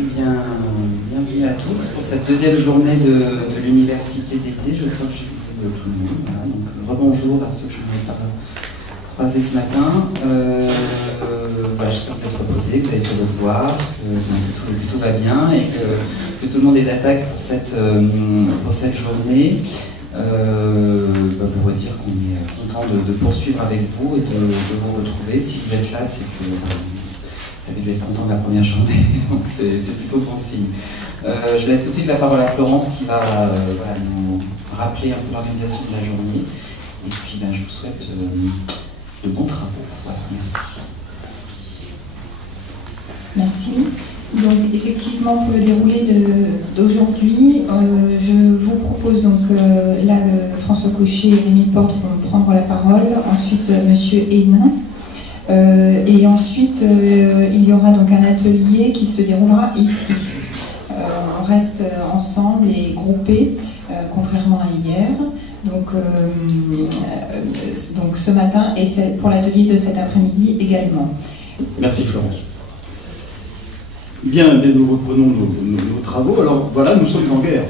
Eh bien, bienvenue à tous pour cette deuxième journée de l'université d'été. Je crois que j'ai vu tout le monde. Voilà, donc, rebonjour à ceux que je n'avais pas croisés ce matin. Voilà, j'espère que vous êtes reposés, que vous avez fait votre devoir, que tout va bien et que tout le monde est d'attaque pour cette journée. Vous redire qu'on est content de poursuivre avec vous et de vous retrouver. Si vous êtes là, c'est que vous avez dû être content de la première journée, donc c'est plutôt bon signe. Je laisse tout de suite la parole à Florence qui va nous rappeler un peu l'organisation de la journée. Et puis je vous souhaite de bons travaux. Voilà, merci. Merci. Donc effectivement, pour le déroulé d'aujourd'hui, je vous propose donc là François Cochet et Rémi Porte vont prendre la parole, ensuite Monsieur Hénin, et ensuite il y aura donc un atelier qui se déroulera ici. On reste ensemble et groupés, contrairement à hier. Donc ce matin et pour l'atelier de cet après-midi également. Merci Florence. Bien, nous reprenons nos travaux. Alors voilà, nous sommes en guerre.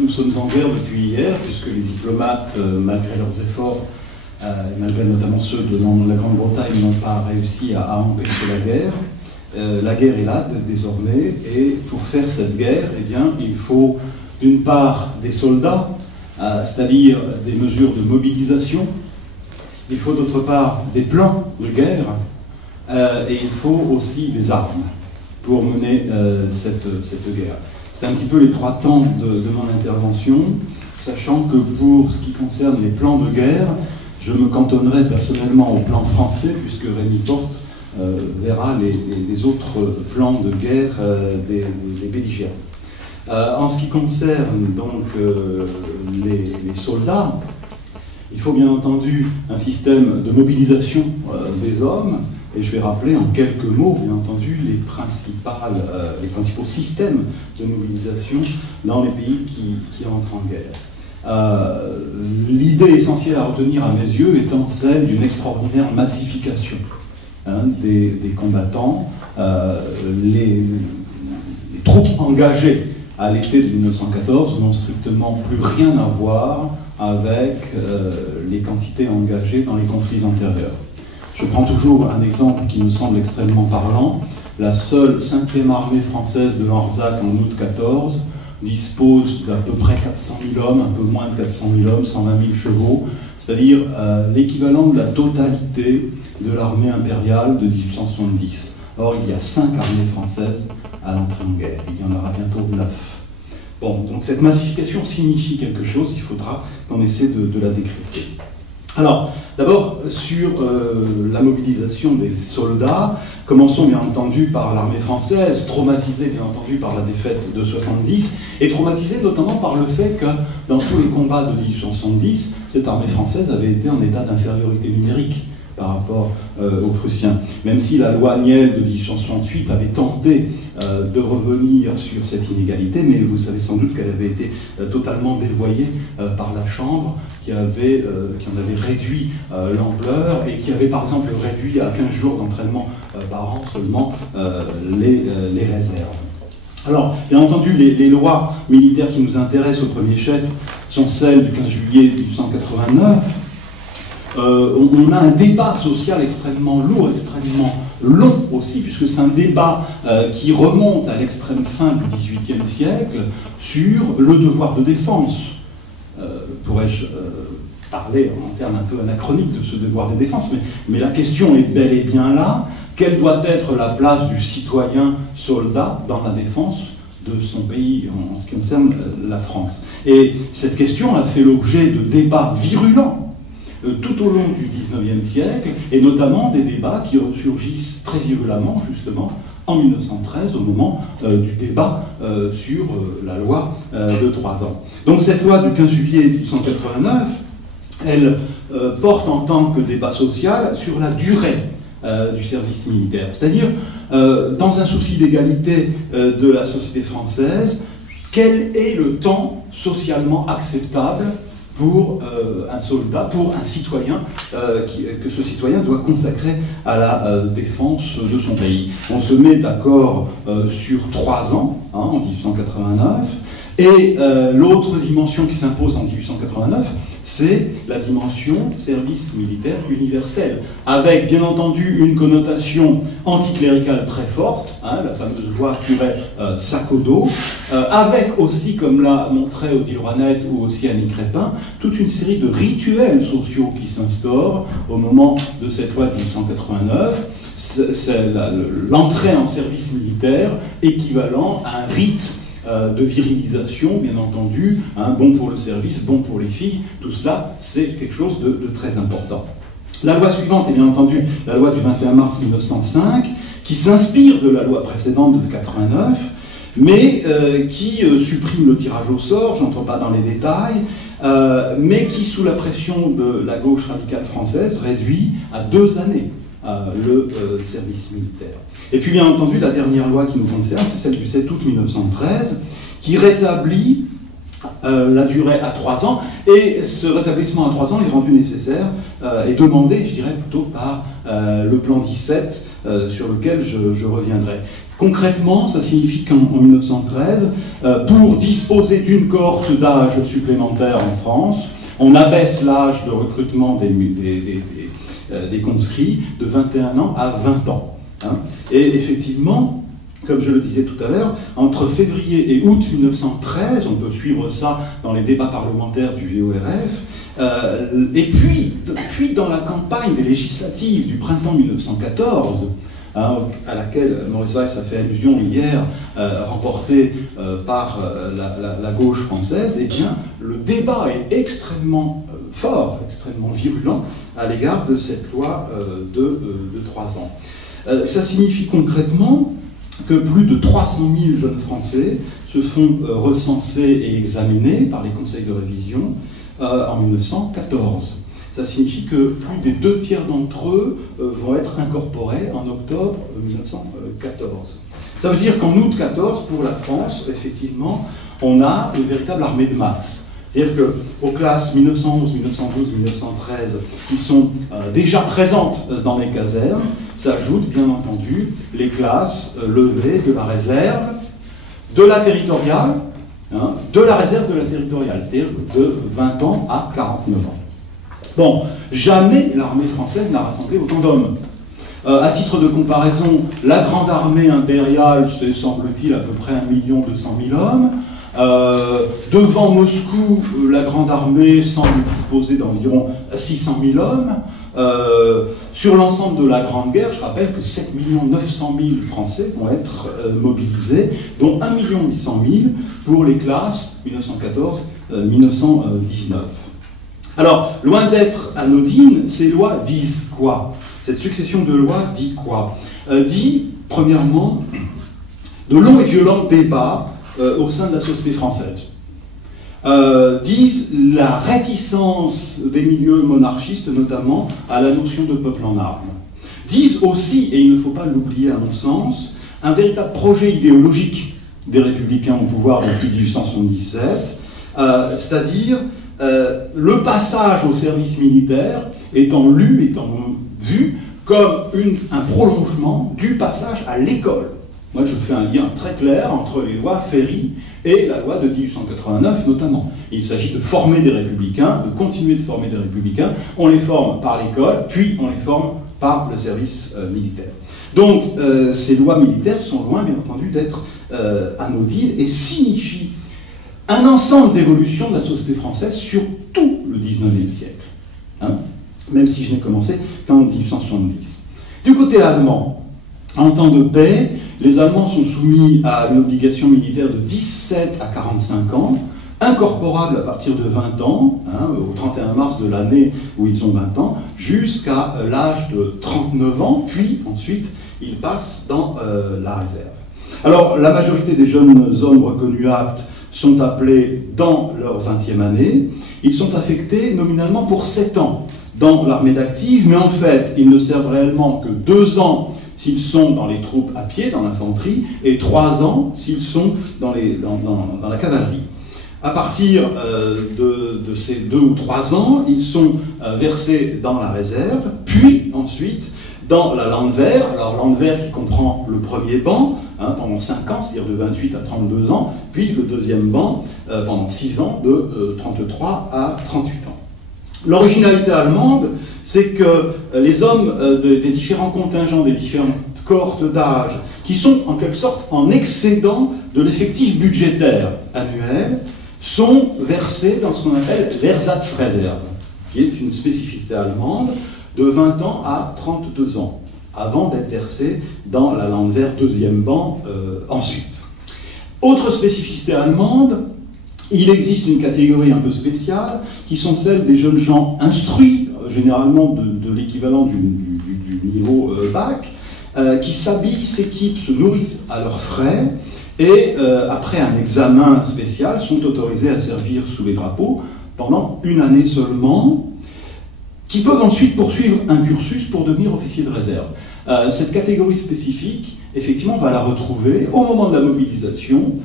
Nous sommes en guerre depuis hier, puisque les diplomates, malgré leurs efforts, malgré notamment ceux de la Grande-Bretagne, n'ont pas réussi à empêcher la guerre. La guerre est là désormais, et pour faire cette guerre, eh bien, il faut d'une part des soldats, c'est-à-dire des mesures de mobilisation. Il faut d'autre part des plans de guerre, et il faut aussi des armes pour mener cette guerre. C'est un petit peu les trois temps de mon intervention, sachant que pour ce qui concerne les plans de guerre, je me cantonnerai personnellement au plan français, puisque Rémi Porte verra les autres plans de guerre des belligérants. En ce qui concerne donc les soldats, il faut bien entendu un système de mobilisation des hommes. Et je vais rappeler en quelques mots, bien entendu, les principaux systèmes de mobilisation dans les pays qui entrent en guerre. L'idée essentielle à retenir à mes yeux étant celle d'une extraordinaire massification des combattants. Les troupes engagées à l'été de 1914 n'ont strictement plus rien à voir avec les quantités engagées dans les conflits antérieurs. Je prends toujours un exemple qui me semble extrêmement parlant. La seule 5e armée française de Lanzac en août 14 dispose d'à peu près 400 000 hommes, un peu moins de 400 000 hommes, 120 000 chevaux, c'est-à-dire l'équivalent de la totalité de l'armée impériale de 1870. Or, il y a 5 armées françaises à l'entrée en guerre. Il y en aura bientôt 9. Bon, donc cette massification signifie quelque chose, il faudra qu'on essaie de la décrypter. Alors, d'abord, sur la mobilisation des soldats, commençons bien entendu par l'armée française, traumatisée bien entendu par la défaite de 70, et traumatisée notamment par le fait que dans tous les combats de 1870, cette armée française avait été en état d'infériorité numérique par rapport aux Prussiens. Même si la loi Niel de 1868 avait tenté de revenir sur cette inégalité, mais vous savez sans doute qu'elle avait été totalement dévoyée par la Chambre, qui en avait réduit l'ampleur et qui avait par exemple réduit à 15 jours d'entraînement par an seulement les réserves. Alors, bien entendu, les lois militaires qui nous intéressent au premier chef sont celles du 15 juillet 1889. On a un débat social extrêmement lourd, extrêmement long aussi, puisque c'est un débat qui remonte à l'extrême fin du XVIIIe siècle sur le devoir de défense. Pourrais-je parler en termes un peu anachroniques de ce devoir de défense, mais la question est bel et bien là. Quelle doit être la place du citoyen soldat dans la défense de son pays en ce qui concerne la France? Et cette question a fait l'objet de débats virulents tout au long du XIXe siècle, et notamment des débats qui ressurgissent très violemment, justement, en 1913, au moment du débat sur la loi de 3 ans. Donc cette loi du 15 juillet 1889, elle porte en tant que débat social sur la durée du service militaire. C'est-à-dire, dans un souci d'égalité de la société française, quel est le temps socialement acceptable pour un soldat, pour un citoyen, que ce citoyen doit consacrer à la défense de son pays. On se met d'accord sur 3 ans, en 1889, et l'autre dimension qui s'impose en 1889, c'est la dimension service militaire universel, avec bien entendu une connotation anticléricale très forte, la fameuse loi Curet-Saccodo, avec aussi, comme l'a montré Odile Roinette ou aussi Annie Crépin, toute une série de rituels sociaux qui s'instaurent au moment de cette loi de 1889. C'est l'entrée en service militaire équivalent à un rite de virilisation, bien entendu, bon pour le service, bon pour les filles, tout cela, c'est quelque chose de très important. La loi suivante est bien entendu la loi du 21 mars 1905, qui s'inspire de la loi précédente de 89, mais qui supprime le tirage au sort, je n'entre pas dans les détails, mais qui, sous la pression de la gauche radicale française, réduit à 2 années le service militaire. Et puis bien entendu, la dernière loi qui nous concerne, c'est celle du 7 août 1913, qui rétablit la durée à 3 ans, et ce rétablissement à 3 ans est rendu nécessaire et demandé, je dirais, plutôt par le plan 17, sur lequel je reviendrai. Concrètement, ça signifie qu'en 1913, pour disposer d'une cohorte d'âge supplémentaire en France, on abaisse l'âge de recrutement des conscrits de 21 ans à 20 ans. Et effectivement, comme je le disais tout à l'heure, entre février et août 1913, on peut suivre ça dans les débats parlementaires du VORF, et puis dans la campagne des législatives du printemps 1914, à laquelle Maurice Weiss a fait allusion hier, remportée par la gauche française, eh bien, le débat est extrêmement fort, extrêmement virulent à l'égard de cette loi de 3 ans. Ça signifie concrètement que plus de 300 000 jeunes Français se font recenser et examiner par les conseils de révision en 1914. Ça signifie que plus des 2 tiers d'entre eux vont être incorporés en octobre 1914. Ça veut dire qu'en août 14, pour la France, effectivement, on a une véritable armée de masse. C'est-à-dire qu'aux classes 1911, 1912, 1913, qui sont déjà présentes dans les casernes, s'ajoutent bien entendu les classes levées de la réserve, de la territoriale, de la réserve de la territoriale, c'est-à-dire de 20 ans à 49 ans. Bon, jamais l'armée française n'a rassemblé autant d'hommes. À titre de comparaison, la grande armée impériale, c'est semble-t-il à peu près 1 200 000 hommes. Devant Moscou, la grande armée semble disposer d'environ 600 000 hommes. Sur l'ensemble de la Grande Guerre, je rappelle que 7 900 000 Français vont être mobilisés, dont 1 800 000 pour les classes 1914-1919. Alors, loin d'être anodine, ces lois disent quoi? Cette succession de lois dit quoi? Dit, premièrement, de longs et violents débats au sein de la société française. Disent la réticence des milieux monarchistes, notamment, à la notion de peuple en armes. Disent aussi, et il ne faut pas l'oublier à mon sens, un véritable projet idéologique des républicains au pouvoir depuis 1877, c'est-à-dire le passage au service militaire étant lu, étant vu comme un prolongement du passage à l'école. Moi, je fais un lien très clair entre les lois Ferry et la loi de 1889 notamment. Il s'agit de former des républicains, de continuer de former des républicains. On les forme par l'école, puis on les forme par le service militaire. Donc, ces lois militaires sont loin, bien entendu, d'être anodines et signifient un ensemble d'évolutions de la société française sur tout le XIXe siècle. Même si je n'ai commencé qu'en 1870. Du côté allemand, en temps de paix, les Allemands sont soumis à une obligation militaire de 17 à 45 ans, incorporable à partir de 20 ans, au 31 mars de l'année où ils ont 20 ans, jusqu'à l'âge de 39 ans, puis ensuite ils passent dans la réserve. Alors, la majorité des jeunes hommes reconnus aptes sont appelés dans leur 20e année. Ils sont affectés nominalement pour 7 ans dans l'armée d'active, mais en fait, ils ne servent réellement que 2 ans s'ils sont dans les troupes à pied, dans l'infanterie, et 3 ans s'ils sont dans la cavalerie. À partir de ces 2 ou 3 ans, ils sont versés dans la réserve, puis ensuite dans la Landwehr. Alors Landwehr qui comprend le premier ban pendant 5 ans, c'est-à-dire de 28 à 32 ans, puis le deuxième ban pendant 6 ans, de 33 à 38 ans. L'originalité allemande, c'est que les hommes des différents contingents, des différentes cohortes d'âge, qui sont en quelque sorte en excédent de l'effectif budgétaire annuel, sont versés dans ce qu'on appelle l'Ersatzreserve, qui est une spécificité allemande de 20 ans à 32 ans, avant d'être versés dans la Landwehr deuxième ban ensuite. Autre spécificité allemande, il existe une catégorie un peu spéciale, qui sont celles des jeunes gens instruits, généralement de l'équivalent du niveau bac, qui s'habillent, s'équipent, se nourrissent à leurs frais, et après un examen spécial, sont autorisés à servir sous les drapeaux pendant 1 année seulement, qui peuvent ensuite poursuivre un cursus pour devenir officier de réserve. Cette catégorie spécifique, effectivement, on va la retrouver au moment de la mobilisation,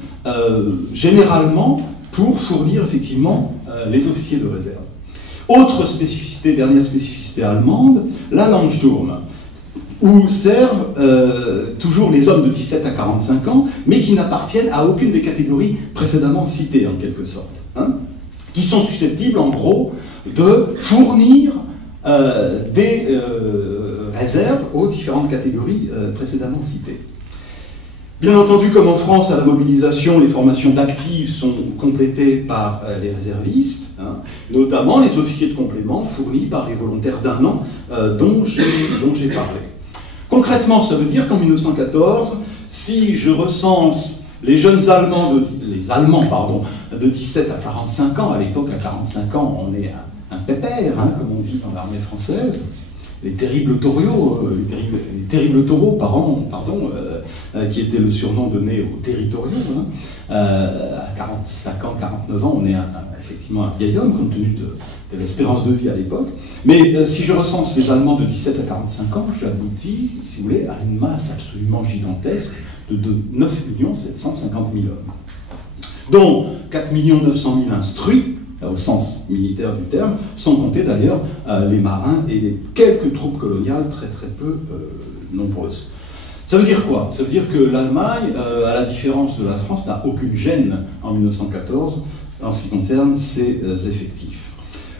généralement pour fournir effectivement les officiers de réserve. Autre spécificité, dernière spécificité allemande, la Landsturm, où servent toujours les hommes de 17 à 45 ans, mais qui n'appartiennent à aucune des catégories précédemment citées, en quelque sorte, qui sont susceptibles, en gros, de fournir des réserves aux différentes catégories précédemment citées. Bien entendu, comme en France, à la mobilisation, les formations d'actifs sont complétées par les réservistes, notamment les officiers de complément fournis par les volontaires d'1 an dont j'ai parlé. Concrètement, ça veut dire qu'en 1914, si je recense les jeunes Allemands, de 17 à 45 ans, à l'époque à 45 ans on est un pépère, comme on dit dans l'armée française, les terribles taureaux, qui était le surnom donné aux territoriaux. À 45 ans, 49 ans, on est effectivement un vieil homme, compte tenu de l'espérance de vie à l'époque. Mais si je recense les Allemands de 17 à 45 ans, j'aboutis, si vous voulez, à une masse absolument gigantesque de 9 750 000 hommes. Dont 4 900 000 instruits, au sens militaire du terme, sans compter d'ailleurs les marins et les quelques troupes coloniales très très peu nombreuses. Ça veut dire quoi? Ça veut dire que l'Allemagne, à la différence de la France, n'a aucune gêne en 1914 en ce qui concerne ses effectifs.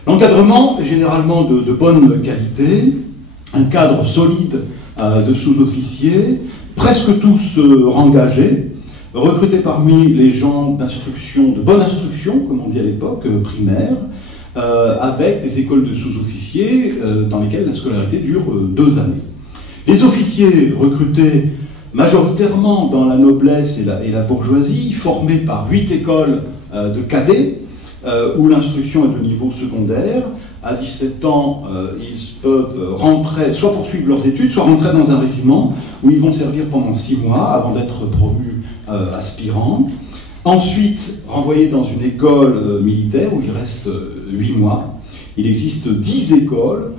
L'encadrement est généralement de bonne qualité, un cadre solide de sous-officiers, presque tous rengagés, recrutés parmi les gens d'instruction, de bonne instruction, comme on dit à l'époque, primaire, avec des écoles de sous-officiers dans lesquelles la scolarité dure 2 années. Les officiers recrutés majoritairement dans la noblesse et la bourgeoisie, formés par 8 écoles de cadets, où l'instruction est de niveau secondaire. À 17 ans, ils peuvent rentrer, soit poursuivre leurs études, soit rentrer dans un régiment où ils vont servir pendant 6 mois avant d'être promus aspirants. Ensuite, renvoyés dans une école militaire où ils restent 8 mois. Il existe 10 écoles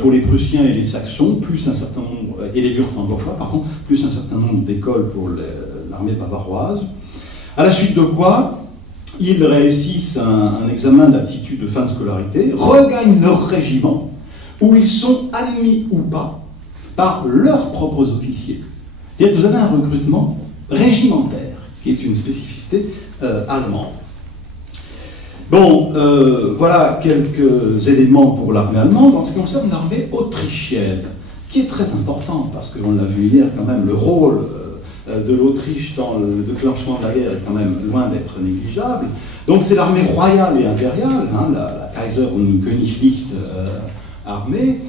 pour les Prussiens et les Saxons, plus un certain nombre, et les Wurtembergeois, par contre, plus un certain nombre d'écoles pour l'armée bavaroise. À la suite de quoi, ils réussissent un examen d'aptitude de fin de scolarité, regagnent leur régiment, où ils sont admis ou pas par leurs propres officiers. C'est-à-dire que vous avez un recrutement régimentaire, qui est une spécificité allemande. Bon, voilà quelques éléments pour l'armée allemande. En ce qui concerne l'armée autrichienne, qui est très important, parce qu'on l'a vu hier quand même, le rôle de l'Autriche dans le déclenchement de la guerre est quand même loin d'être négligeable. Donc c'est l'armée royale et impériale, la Kaiser und Königlich armée.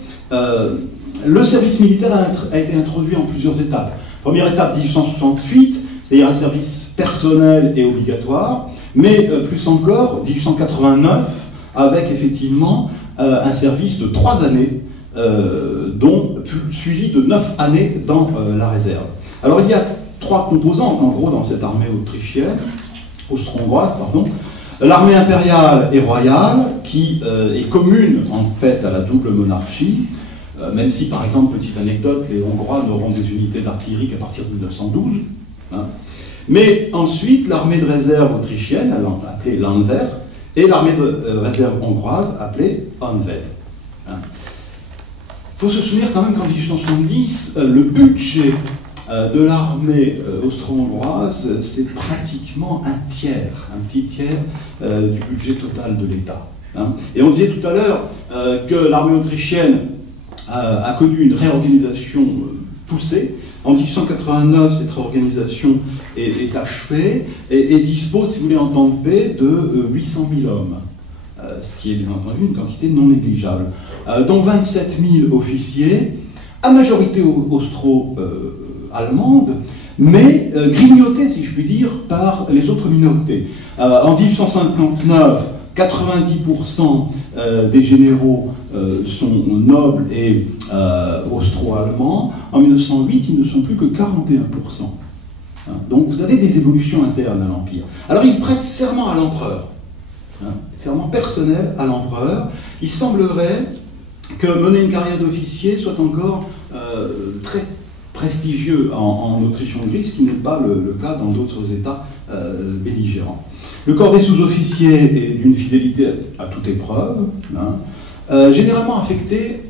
Le service militaire a été introduit en plusieurs étapes. Première étape, 1868, c'est-à-dire un service personnel et obligatoire, mais plus encore, 1889, avec effectivement un service de 3 années, dont suivi de 9 années dans la réserve. Alors il y a 3 composantes, en gros, dans cette armée autrichienne, austro-hongroise, pardon. L'armée impériale et royale, qui est commune, en fait, à la double monarchie, même si, par exemple, petite anecdote, les Hongrois n'auront des unités d'artillerie qu'à partir de 1912. Mais ensuite, l'armée de réserve autrichienne, appelée Landwehr, et l'armée de réserve hongroise, appelée Honvéd. Il faut se souvenir quand même qu'en 1870, le budget de l'armée austro-hongroise, c'est pratiquement un petit tiers du budget total de l'État. Et on disait tout à l'heure que l'armée autrichienne a connu une réorganisation poussée. En 1889, cette réorganisation est achevée et dispose, si vous voulez, en temps de paix, de 800 000 hommes, ce qui est bien entendu une quantité non négligeable, dont 27 000 officiers, à majorité austro-allemande, mais grignotés, si je puis dire, par les autres minorités. En 1859, 90% des généraux sont nobles et austro-allemands. En 1908, ils ne sont plus que 41%. Donc vous avez des évolutions internes à l'Empire. Alors il prête serment à l'empereur, serment personnel à l'empereur. Il semblerait que mener une carrière d'officier soit encore très prestigieux en Autriche-Hongrie, ce qui n'est pas le cas dans d'autres États belligérants. Le corps des sous-officiers est d'une fidélité à toute épreuve, généralement affecté,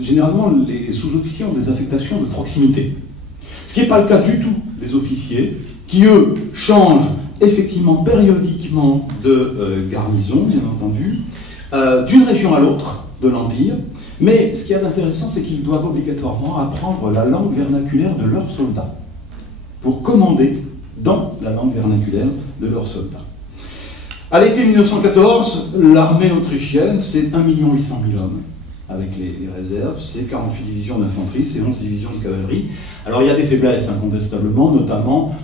généralement les sous-officiers ont des affectations de proximité. Ce qui n'est pas le cas du tout des officiers, qui eux changent effectivement périodiquement de garnison, bien entendu, d'une région à l'autre de l'Empire, mais ce qui est intéressant, c'est qu'ils doivent obligatoirement apprendre la langue vernaculaire de leurs soldats, pour commander dans la langue vernaculaire de leurs soldats. À l'été 1914, l'armée autrichienne, c'est 1 800 000 hommes, avec les réserves, c'est 48 divisions d'infanterie, c'est 11 divisions de cavalerie. Alors il y a des faiblesses, incontestablement, notamment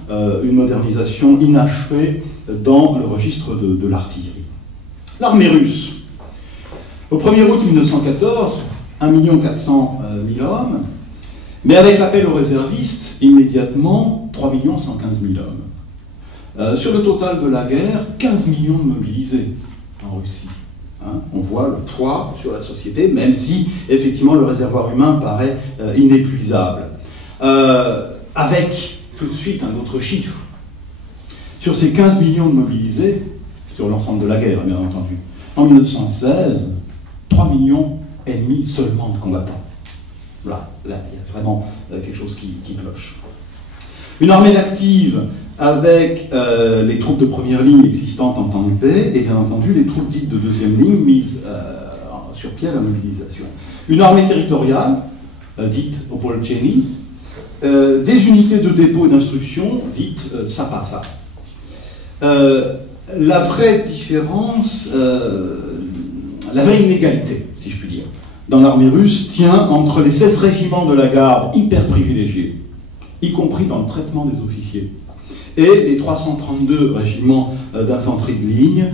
une modernisation inachevée dans le registre de l'artillerie. L'armée russe. Au 1er août 1914, 1 400 000 hommes, mais avec l'appel aux réservistes, immédiatement, 3 115 000 hommes. Sur le total de la guerre, 15 millions de mobilisés en Russie. On voit le poids sur la société, même si, effectivement, le réservoir humain paraît inépuisable. Avec, tout de suite, un autre chiffre. Sur ces 15 millions de mobilisés, sur l'ensemble de la guerre, bien entendu, en 1916, 3 millions et demi seulement de combattants. Voilà, là, il y a vraiment quelque chose qui cloche. Une armée d'active avec les troupes de première ligne existantes en temps de paix et bien entendu les troupes dites de deuxième ligne mises sur pied à la mobilisation. Une armée territoriale, dite Opolcheni, des unités de dépôt et d'instruction, dites Sapasa. La vraie différence, la vraie inégalité, si je puis dire, dans l'armée russe tient entre les 16 régiments de la garde hyper privilégiés, y compris dans le traitement des officiers, et les 332 régiments d'infanterie de ligne,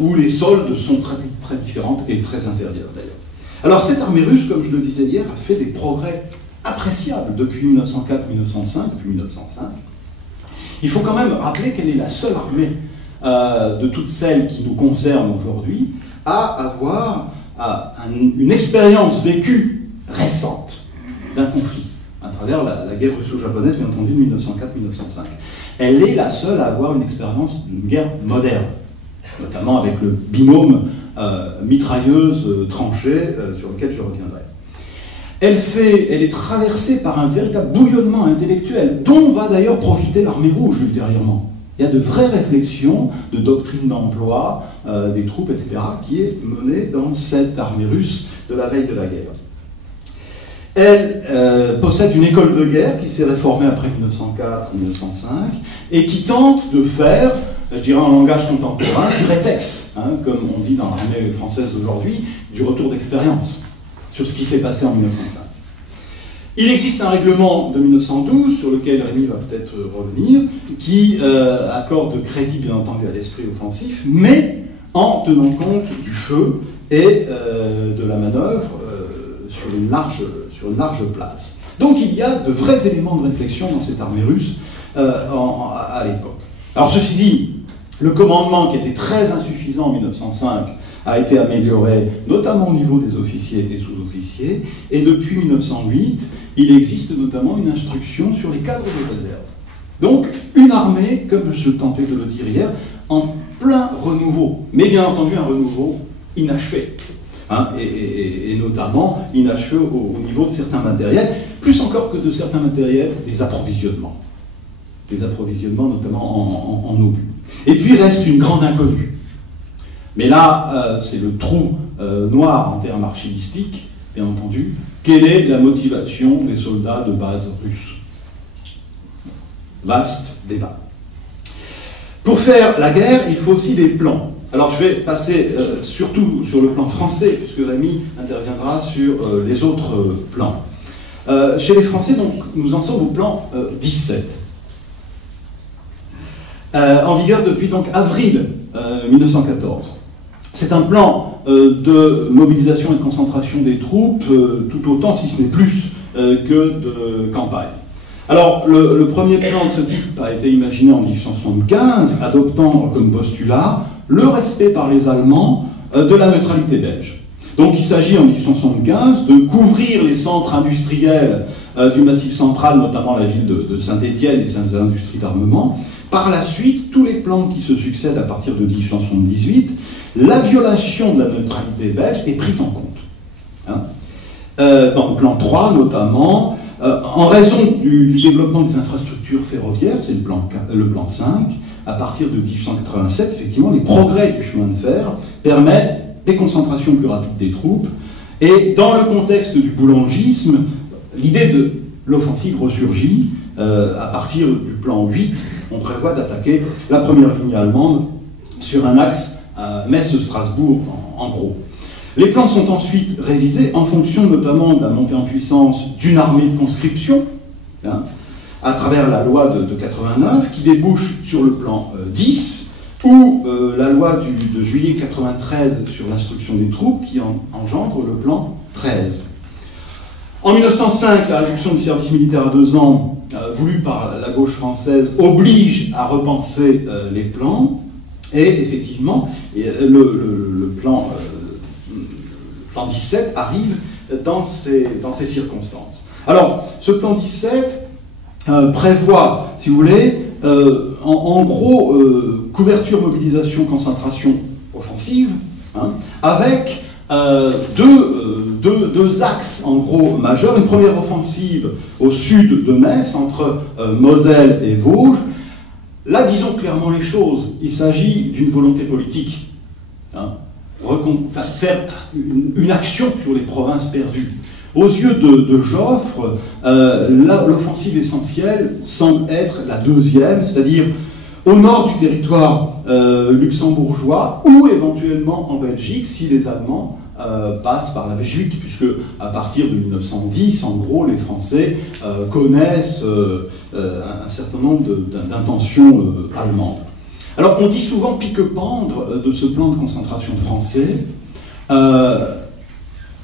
où les soldes sont très, très différentes et très inférieures d'ailleurs. Alors cette armée russe, comme je le disais hier, a fait des progrès appréciables depuis 1904-1905, depuis 1905. Il faut quand même rappeler qu'elle est la seule armée de toutes celles qui nous concernent aujourd'hui à avoir une expérience vécue récente d'un conflit, à travers la guerre russo-japonaise, bien entendu, de 1904-1905. Elle est la seule à avoir une expérience d'une guerre moderne, notamment avec le binôme mitrailleuse-tranchée, sur lequel je reviendrai. Elle est traversée par un véritable bouillonnement intellectuel, dont va d'ailleurs profiter l'armée rouge ultérieurement. Il y a de vraies réflexions de doctrine d'emploi des troupes, etc., qui est menée dans cette armée russe de la veille de la guerre. Elle possède une école de guerre qui s'est réformée après 1904-1905 et qui tente de faire, je dirais en langage contemporain, du rétex, comme on dit dans l'armée française d'aujourd'hui, du retour d'expérience sur ce qui s'est passé en 1905. Il existe un règlement de 1912, sur lequel Rémi va peut-être revenir, qui accorde crédit, bien entendu, à l'esprit offensif, mais en tenant compte du feu et de la manœuvre sur une large place. Donc il y a de vrais éléments de réflexion dans cette armée russe à l'époque. Alors ceci dit, le commandement, qui était très insuffisant en 1905, a été amélioré, notamment au niveau des officiers et sous-officiers, et depuis 1908, il existe notamment une instruction sur les cadres de réserve. Donc, une armée, comme je tentais de le dire hier, en plein renouveau, mais bien entendu un renouveau inachevé, hein, et notamment inachevé au niveau de certains matériels, plus encore que de certains matériels, des approvisionnements notamment en obus. Et puis reste une grande inconnue. Mais là, c'est le trou noir en termes archivistiques, bien entendu. Quelle est la motivation des soldats de base russes? Vaste débat. Pour faire la guerre, il faut aussi des plans. Alors je vais passer surtout sur le plan français, puisque Rémi interviendra sur les autres plans. Chez les Français, donc, nous en sommes au plan 17. En vigueur depuis donc avril 1914. C'est un plan de mobilisation et de concentration des troupes, tout autant, si ce n'est plus, que de campagne. Alors, le premier plan de ce type a été imaginé en 1875, adoptant comme postulat le respect par les Allemands de la neutralité belge. Donc il s'agit en 1875 de couvrir les centres industriels du Massif central, notamment la ville de Saint-Étienne et ses industries d'armement. Par la suite, tous les plans qui se succèdent à partir de 1878, la violation de la neutralité belge est prise en compte. Hein. Dans le plan 3 notamment, en raison du développement des infrastructures ferroviaires, c'est le plan 5, à partir de 1887, effectivement, les progrès du chemin de fer permettent des concentrations plus rapides des troupes, et dans le contexte du boulangisme, l'idée de l'offensive ressurgit. À partir du plan 8, on prévoit d'attaquer la première ligne allemande sur un axe Metz-Strasbourg, en gros. Les plans sont ensuite révisés en fonction notamment de la montée en puissance d'une armée de conscription, hein, à travers la loi de 89, qui débouche sur le plan 10, ou la loi de juillet 93 sur l'instruction des troupes, qui engendre le plan 13. En 1905, la réduction du service militaire à 2 ans, voulue par la gauche française, oblige à repenser les plans, et effectivement, le plan 17 arrive dans ces circonstances. Alors, ce plan 17 prévoit, si vous voulez, en gros, couverture, mobilisation, concentration offensive, hein, avec deux axes, en gros, majeurs. Une première offensive au sud de Metz, entre Moselle et Vosges. Là, disons clairement les choses. Il s'agit d'une volonté politique. Hein, faire une action sur les provinces perdues. Aux yeux de Joffre, l'offensive essentielle semble être la deuxième, c'est-à-dire au nord du territoire luxembourgeois ou éventuellement en Belgique si les Allemands passent par la Belgique, puisque à partir de 1910, en gros, les Français connaissent un certain nombre d'intentions allemandes. Alors on dit souvent pique-pendre de ce plan de concentration français.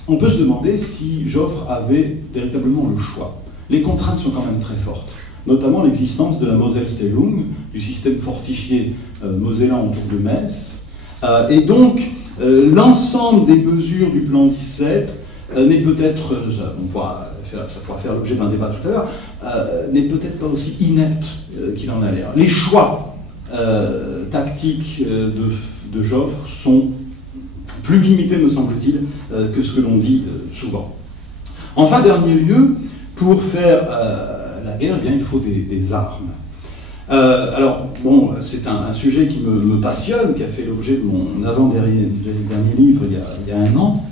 On peut se demander si Joffre avait véritablement le choix. Les contraintes sont quand même très fortes, notamment l'existence de la Moselle-Stellung, du système fortifié mosellan autour de Metz. Et donc, l'ensemble des mesures du plan 17 n'est peut-être, ça pourra faire l'objet d'un débat tout à l'heure, n'est peut-être pas aussi inepte qu'il en a l'air. Les choix tactiques de Joffre sont plus limité, me semble-t-il, que ce que l'on dit souvent. Enfin, dernier lieu, pour faire la guerre, eh bien, il faut des armes. Alors, bon, c'est un sujet qui me passionne, qui a fait l'objet de mon avant-dernier livre il y a 1 an.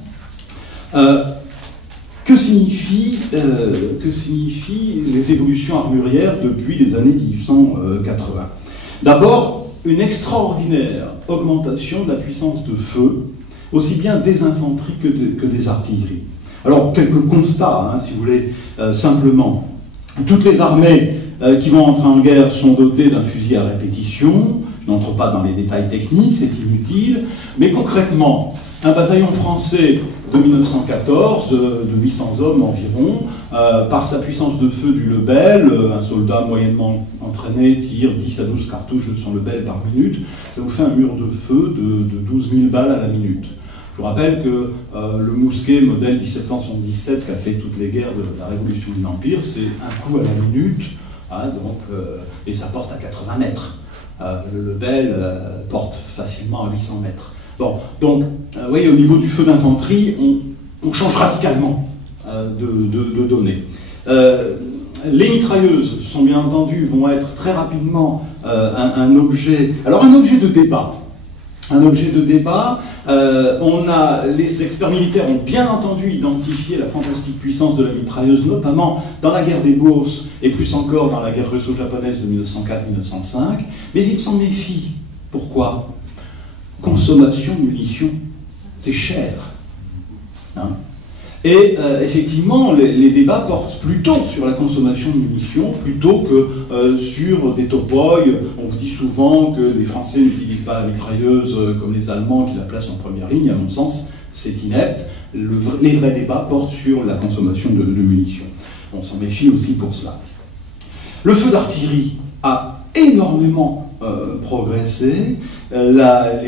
Que signifient les évolutions armurières depuis les années 1880 ? D'abord, une extraordinaire augmentation de la puissance de feu, aussi bien des infanteries que des artilleries. Alors, quelques constats, hein, si vous voulez, simplement. Toutes les armées qui vont entrer en guerre sont dotées d'un fusil à répétition. Je n'entre pas dans les détails techniques, c'est inutile. Mais concrètement, un bataillon français de 1914, de 800 hommes environ, par sa puissance de feu du Lebel, un soldat moyennement entraîné tire 10 à 12 cartouches de son Lebel par minute, ça vous fait un mur de feu de 12 000 balles à la minute. Je vous rappelle que le mousquet modèle 1777 qui a fait toutes les guerres de la Révolution de l'Empire, c'est un coup à la minute Et ça porte à 80 mètres. Le Lebel porte facilement à 800 mètres. Bon, donc, vous voyez, au niveau du feu d'infanterie, on change radicalement de données. Les mitrailleuses, sont bien entendu, vont être très rapidement un objet de débat. Un objet de débat. Les experts militaires ont bien entendu identifié la fantastique puissance de la mitrailleuse, notamment dans la guerre des Bourses et plus encore dans la guerre russo-japonaise de 1904-1905, mais ils s'en méfient. Pourquoi? Consommation de munitions, c'est cher. Hein? Et effectivement, les débats portent plutôt sur la consommation de munitions plutôt que sur des topoïs. On vous dit souvent que les Français n'utilisent pas la mitrailleuse comme les Allemands qui la placent en première ligne. À mon sens, c'est inepte. Les vrais débats portent sur la consommation de munitions. On s'en méfie aussi pour cela. Le feu d'artillerie a énormément progressé. La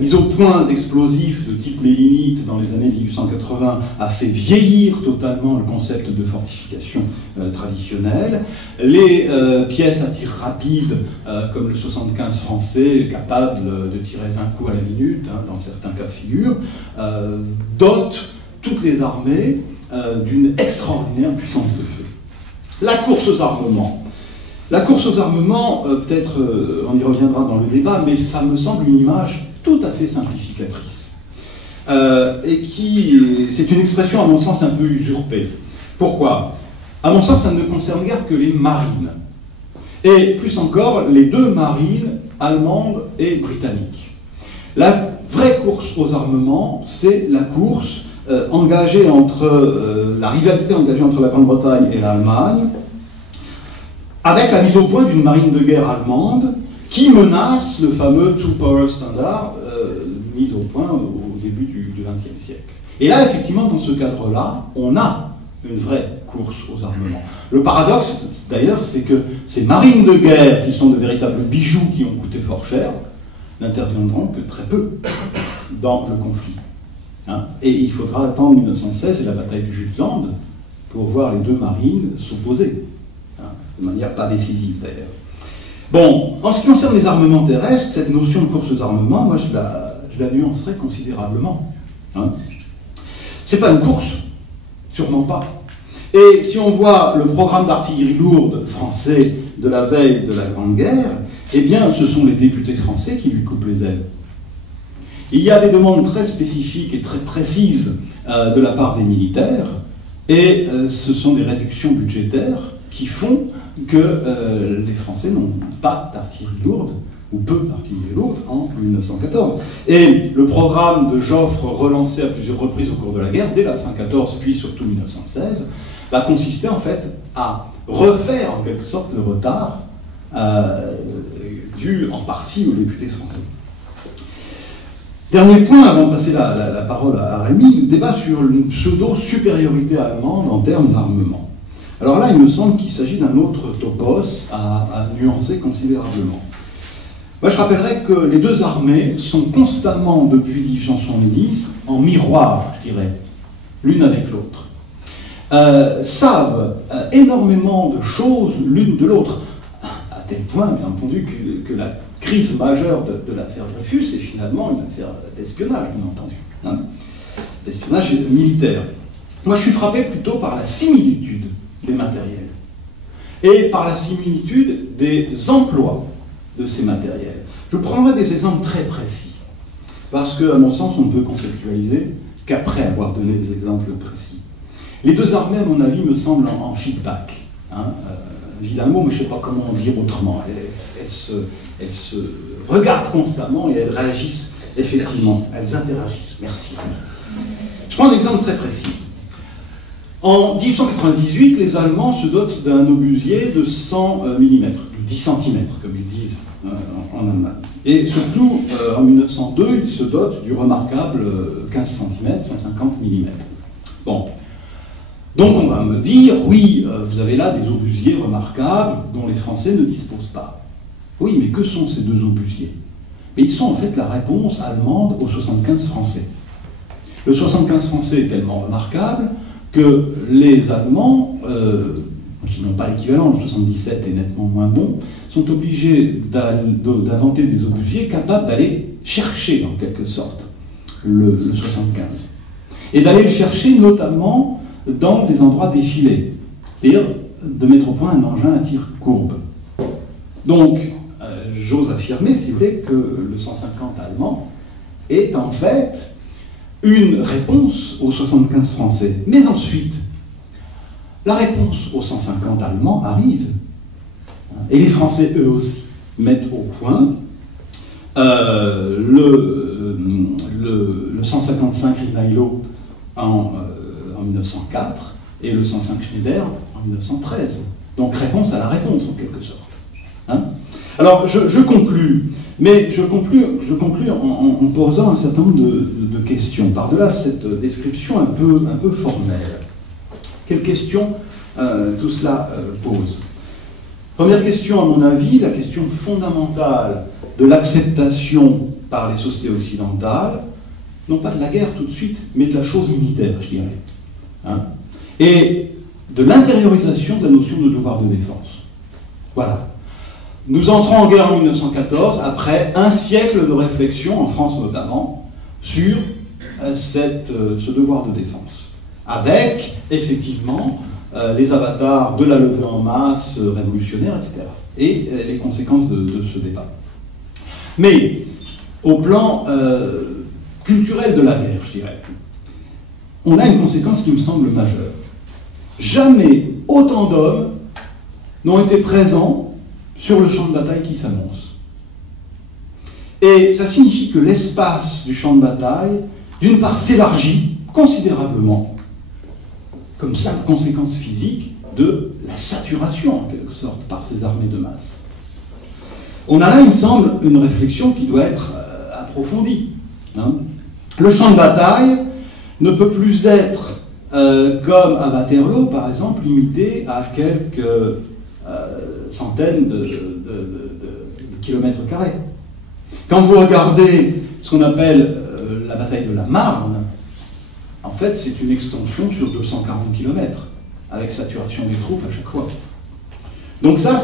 mise au point d'explosifs de type mélinite dans les années 1880 a fait vieillir totalement le concept de fortification traditionnelle. Les pièces à tir rapide, comme le 75 français, capable de tirer 20 coups à la minute, dans certains cas de figure, dotent toutes les armées d'une extraordinaire puissance de feu. La course aux armements. La course aux armements, peut-être on y reviendra dans le débat, mais ça me semble une image tout à fait simplificatrice. C'est une expression, à mon sens, un peu usurpée. Pourquoi? À mon sens, ça ne concerne guère que les marines. Et plus encore, les deux marines, allemandes et britanniques. La vraie course aux armements, c'est la course engagée la rivalité engagée entre la Grande-Bretagne et l'Allemagne, avec la mise au point d'une marine de guerre allemande qui menace le fameux Two-Power Standard mis au point au début du XXe siècle. Et là, effectivement, dans ce cadre-là, on a une vraie course aux armements. Le paradoxe, d'ailleurs, c'est que ces marines de guerre, qui sont de véritables bijoux qui ont coûté fort cher, n'interviendront que très peu dans le conflit. Et il faudra attendre 1916 et la bataille du Jutland pour voir les deux marines s'opposer. De manière pas décisive d'ailleurs. Bon, en ce qui concerne les armements terrestres, cette notion de course aux armements, moi je la nuancerais considérablement. C'est pas une course, sûrement pas. Et si on voit le programme d'artillerie lourde français de la veille de la Grande Guerre, eh bien ce sont les députés français qui lui coupent les ailes. Il y a des demandes très spécifiques et très précises de la part des militaires, et ce sont des réductions budgétaires qui font que les Français n'ont pas d'artillerie lourde, ou peu d'artillerie lourde, en 1914. Et le programme de Joffre, relancé à plusieurs reprises au cours de la guerre, dès la fin 14, puis surtout 1916, va consister en fait à refaire en quelque sorte le retard dû en partie aux députés français. Dernier point, avant de passer la parole à Rémi, le débat sur une pseudo-supériorité allemande en termes d'armement. Alors là, il me semble qu'il s'agit d'un autre topos à nuancer considérablement. Moi, je rappellerai que les deux armées sont constamment, depuis 1870, en miroir, je dirais, l'une avec l'autre. Savent énormément de choses l'une de l'autre, à tel point, bien entendu, que la crise majeure de l'affaire Dreyfus est finalement une affaire d'espionnage, bien entendu, d'espionnage militaire. Moi, je suis frappé plutôt par la similitude des matériels et par la similitude des emplois de ces matériels. Je prendrai des exemples très précis, parce qu'à mon sens, on ne peut conceptualiser qu'après avoir donné des exemples précis. Les deux armées, à mon avis, me semblent en feedback. Évidemment, mais je ne sais pas comment dire autrement. Elles se regardent constamment et elles réagissent effectivement. Elles interagissent. Merci. Je prends un exemple très précis. En 1898, les Allemands se dotent d'un obusier de 100 mm, de 10 cm, comme ils disent en Allemagne. Et surtout, en 1902, ils se dotent du remarquable 15 cm, 150 mm. Bon. Donc on va me dire, oui, vous avez là des obusiers remarquables dont les Français ne disposent pas. Oui, mais que sont ces deux obusiers? Mais ils sont en fait la réponse allemande au 75 français. Le 75 français est tellement remarquable que les Allemands, qui n'ont pas l'équivalent, le 77 est nettement moins bon, sont obligés d'inventer des obusiers capables d'aller chercher, en quelque sorte, le 75. Et d'aller le chercher notamment dans des endroits défilés, c'est-à-dire de mettre au point un engin à tir courbe. Donc, j'ose affirmer, si vous voulez, que le 150 allemand est en fait une réponse au 75 français. Mais ensuite, la réponse au 150 allemand arrive. Et les Français, eux aussi, mettent au point le 155 Rinailo en 1904 et le 105 Schneider en 1913. Donc réponse à la réponse, en quelque sorte. Hein? Alors, je conclus, mais je conclus en posant un certain nombre de questions, par-delà cette description un peu formelle. Quelles questions tout cela pose? Première question, à mon avis, la question fondamentale de l'acceptation par les sociétés occidentales, non pas de la guerre tout de suite, mais de la chose militaire, je dirais. Hein? Et de l'intériorisation de la notion de devoir de défense. Voilà. Nous entrons en guerre en 1914, après un siècle de réflexion, en France notamment, sur ce devoir de défense. Avec, effectivement, les avatars de la levée en masse révolutionnaire, etc. Et les conséquences de ce débat. Mais, au plan culturel de la guerre, je dirais, on a une conséquence qui me semble majeure. Jamais autant d'hommes n'ont été présents sur le champ de bataille qui s'annonce. Et ça signifie que l'espace du champ de bataille, d'une part, s'élargit considérablement, comme simple conséquence physique de la saturation, en quelque sorte, par ces armées de masse. On a là, il me semble, une réflexion qui doit être approfondie. Hein. Le champ de bataille ne peut plus être, comme à Waterloo, par exemple, limité à quelques centaines de kilomètres carrés. Quand vous regardez ce qu'on appelle la bataille de la Marne, en fait, c'est une extension sur 240 km, avec saturation des troupes à chaque fois. Donc ça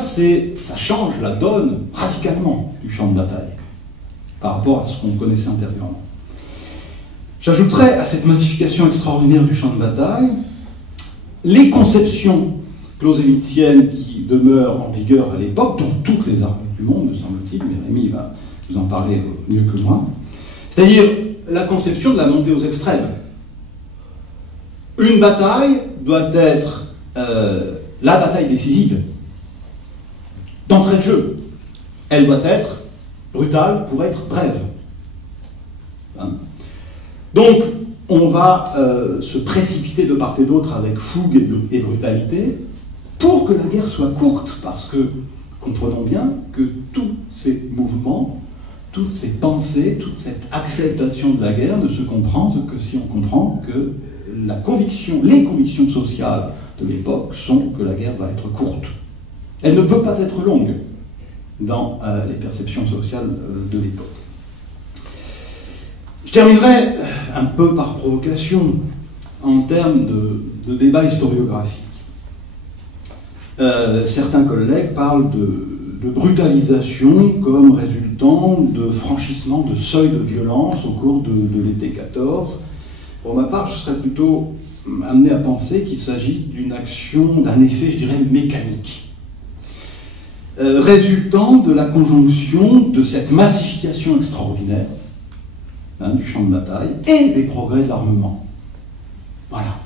change la donne radicalement du champ de bataille, par rapport à ce qu'on connaissait antérieurement. J'ajouterais à cette massification extraordinaire du champ de bataille les conceptions clausewitziennes qui demeurent en vigueur à l'époque, dans toutes les armées du monde, me semble-t-il, mais Rémi va vous en parler mieux que moi, c'est-à-dire la conception de la montée aux extrêmes. Une bataille doit être la bataille décisive, d'entrée de jeu. Elle doit être brutale pour être brève. Hein? Donc, on va se précipiter de part et d'autre avec fougue et brutalité pour que la guerre soit courte, parce que comprenons bien que tous ces mouvements, toutes ces pensées, toute cette acceptation de la guerre ne se comprend que si on comprend que les convictions sociales de l'époque sont que la guerre va être courte. Elle ne peut pas être longue dans les perceptions sociales de l'époque. Je terminerai un peu par provocation en termes de débat historiographique. Certains collègues parlent de brutalisation comme résultant de franchissement de seuil de violence au cours de l'été 14. Pour ma part, je serais plutôt amené à penser qu'il s'agit d'une action, d'un effet, je dirais, mécanique, résultant de la conjonction de cette massification extraordinaire du champ de bataille et des progrès de l'armement. Voilà.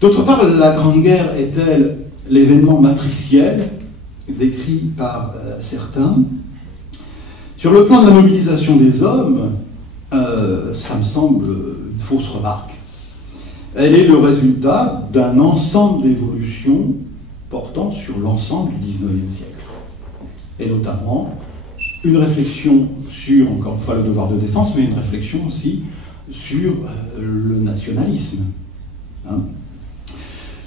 D'autre part, la Grande Guerre est-elle l'événement matriciel décrit par certains? Sur le plan de la mobilisation des hommes, ça me semble une fausse remarque. Elle est le résultat d'un ensemble d'évolutions portant sur l'ensemble du XIXe siècle. Et notamment une réflexion sur, encore une fois, le devoir de défense, mais une réflexion aussi sur le nationalisme. Hein.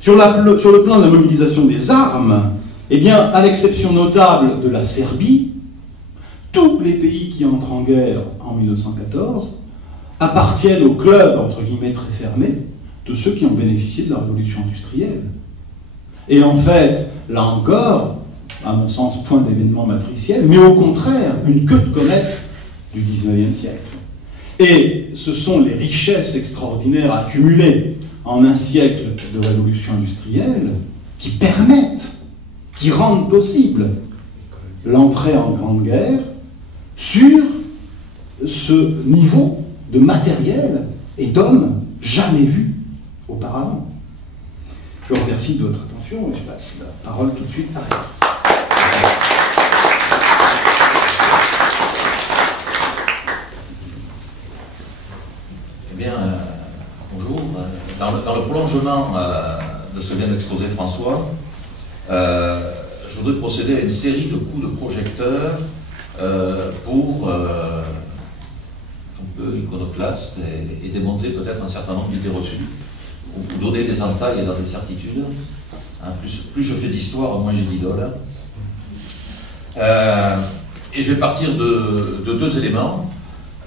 Sur le plan de la mobilisation des armes, eh bien, à l'exception notable de la Serbie, tous les pays qui entrent en guerre en 1914 appartiennent au club, entre guillemets, très fermé, de ceux qui ont bénéficié de la révolution industrielle. Et en fait, là encore, à mon sens, point d'événement matriciel, mais au contraire, une queue de comète du XIXe siècle. Et ce sont les richesses extraordinaires accumulées en un siècle de révolution industrielle qui permettent, qui rendent possible l'entrée en Grande Guerre sur ce niveau de matériel et d'hommes jamais vus auparavant. Je vous remercie de votre attention et je passe la parole tout de suite à Rémi. Eh bien, bonjour. Dans le prolongement de ce que vient d'exposer François, je voudrais procéder à une série de coups de projecteur pour, un peu iconoclaste, et démonter peut-être un certain nombre d'idées reçues, ou donner des entailles dans des certitudes. Hein, plus je fais d'histoire, moins j'ai d'idoles. Et je vais partir de deux éléments.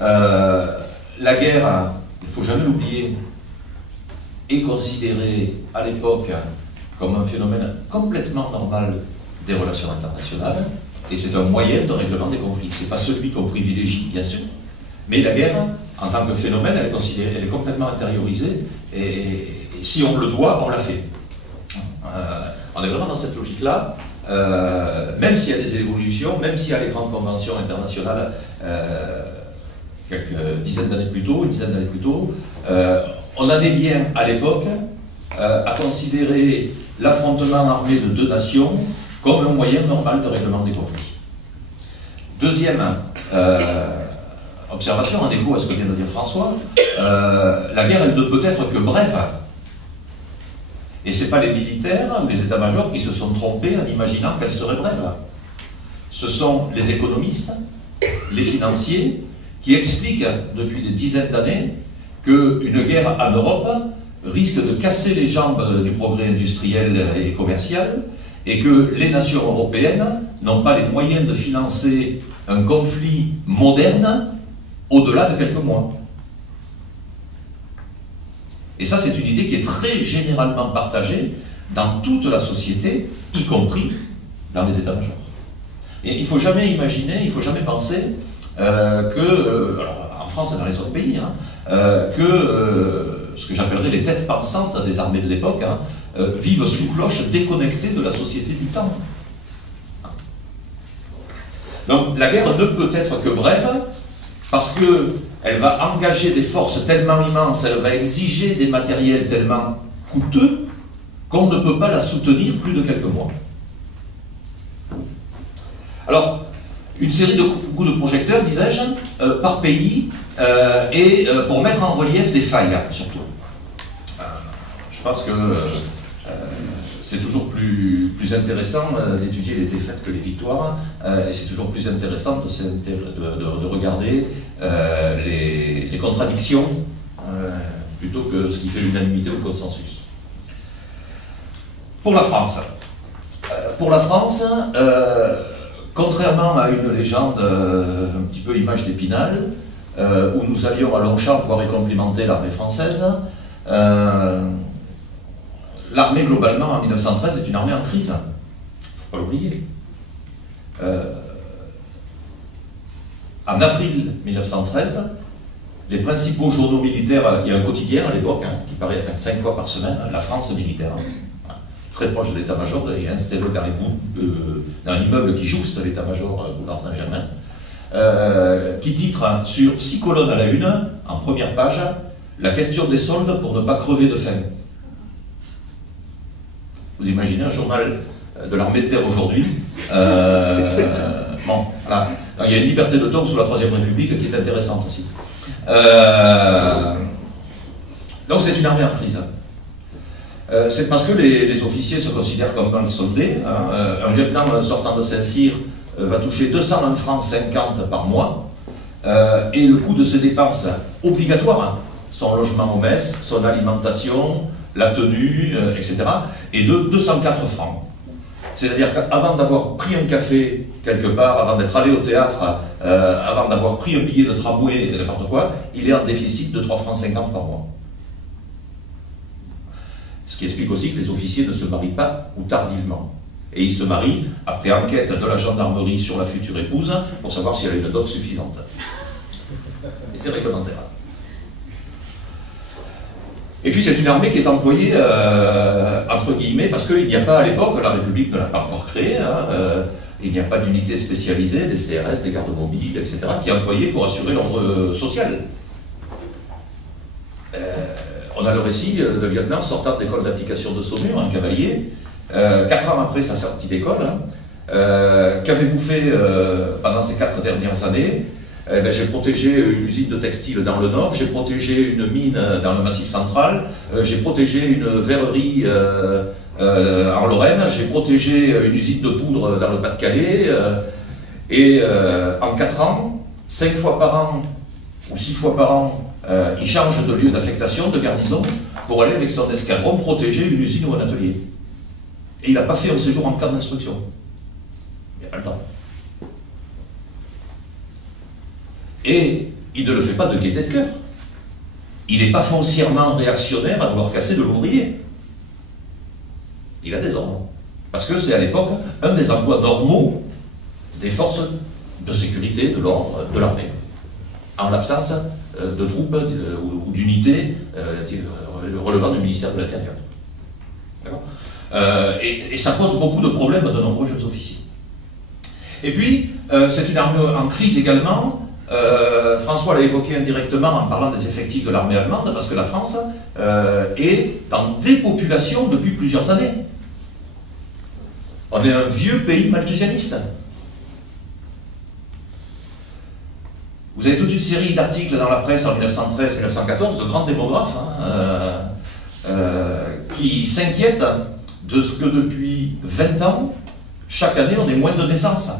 La guerre, il ne faut jamais l'oublier, est considérée à l'époque comme un phénomène complètement normal des relations internationales, et c'est un moyen de règlement des conflits. Ce n'est pas celui qu'on privilégie, bien sûr, mais la guerre, en tant que phénomène, elle est considérée, elle est complètement intériorisée, et si on le doit, on l'a fait. On est vraiment dans cette logique-là, même s'il y a des évolutions, même s'il y a les grandes conventions internationales, quelques dizaines d'années plus tôt, une dizaine d'années plus tôt, on en est bien à l'époque à considérer l'affrontement armé de deux nations comme un moyen normal de règlement des conflits. Deuxième observation, en écho à ce que vient de dire François, la guerre, elle ne peut être que brève. Et ce n'est pas les militaires ou les états-majors qui se sont trompés en imaginant qu'elle serait brève. Ce sont les économistes, les financiers, qui expliquent depuis des dizaines d'années qu'une guerre en Europe risque de casser les jambes du progrès industriel et commercial, et que les nations européennes n'ont pas les moyens de financer un conflit moderne au-delà de quelques mois. Et ça, c'est une idée qui est très généralement partagée dans toute la société, y compris dans les états-majors. Et il ne faut jamais imaginer, il ne faut jamais penser alors en France et dans les autres pays, ce que j'appellerais les têtes pensantes des armées de l'époque, vivent sous cloche, déconnectées de la société du temps. Donc la guerre ne peut être que brève, parce qu'elle va engager des forces tellement immenses, elle va exiger des matériels tellement coûteux, qu'on ne peut pas la soutenir plus de quelques mois. Alors, une série de coups de projecteur, disais-je, par pays, et pour mettre en relief des failles, surtout. Je pense que c'est toujours plus intéressant d'étudier les défaites que les victoires, et c'est toujours plus intéressant de regarder les contradictions plutôt que ce qui fait l'unanimité ou le consensus. Pour la France. Contrairement à une légende un petit peu image d'Épinal, où nous allions à Longchamp pouvoir y complimenter l'armée française, l'armée globalement en 1913 est une armée en crise, il ne faut pas l'oublier. En avril 1913, les principaux journaux militaires, il y a un quotidien à l'époque qui paraît 5 fois par semaine, La France militaire, très proche de l'état-major et installé dans un immeuble qui jouxte l'état-major Boulard Saint-Germain, qui titre sur 6 colonnes à la une, en première page, la question des soldes pour ne pas crever de faim. Vous imaginez un journal de l'armée de terre aujourd'hui. Bon, voilà. Il y a une liberté de ton sous la Troisième République qui est intéressante aussi. Donc c'est une armée en crise. C'est parce que les officiers se considèrent comme un soldé. Un lieutenant sortant de Saint-Cyr va toucher 200 francs 50 par mois. Et le coût de ses dépenses obligatoires, son logement au mess, son alimentation, la tenue, etc., est de 204 francs. C'est-à-dire qu'avant d'avoir pris un café quelque part, avant d'être allé au théâtre, avant d'avoir pris un billet de tramway, n'importe quoi, il est en déficit de 3 francs 50 par mois. Ce qui explique aussi que les officiers ne se marient pas ou tardivement. Et ils se marient après enquête de la gendarmerie sur la future épouse pour savoir si elle a une dot suffisante. Et c'est réglementaire. Et puis c'est une armée qui est employée, entre guillemets, parce qu'il n'y a pas à l'époque, la République ne l'a pas encore créée, il n'y a pas d'unité spécialisée, des CRS, des gardes mobiles, etc., qui est employée pour assurer l'ordre social. On a le récit de lieutenant sortant de l'école d'application de Saumur, un cavalier, 4 ans après sa sortie d'école. Qu'avez-vous fait pendant ces 4 dernières années? J'ai protégé une usine de textile dans le nord, j'ai protégé une mine dans le Massif central, j'ai protégé une verrerie en Lorraine, j'ai protégé une usine de poudre dans le Pas-de-Calais, et en 4 ans, 5 fois par an ou 6 fois par an, il change de lieu d'affectation, de garnison, pour aller avec son escadron protéger une usine ou un atelier. Et il n'a pas fait un séjour en cadre d'instruction. Il n'y a pas le temps. Et il ne le fait pas de gaieté de cœur. Il n'est pas foncièrement réactionnaire à vouloir casser de l'ouvrier. Il a des ordres. Parce que c'est à l'époque un des emplois normaux des forces de sécurité, de l'ordre, de l'armée. En l'absence de troupes ou d'unités relevant du ministère de l'Intérieur. Et ça pose beaucoup de problèmes à de nombreux jeunes officiers. Et puis, c'est une armée en crise également. François l'a évoqué indirectement en parlant des effectifs de l'armée allemande, parce que la France est en dépopulation depuis plusieurs années. On est un vieux pays malthusianiste. Vous avez toute une série d'articles dans la presse en 1913-1914 de grands démographes qui s'inquiètent de ce que depuis 20 ans, chaque année, on ait moins de naissances.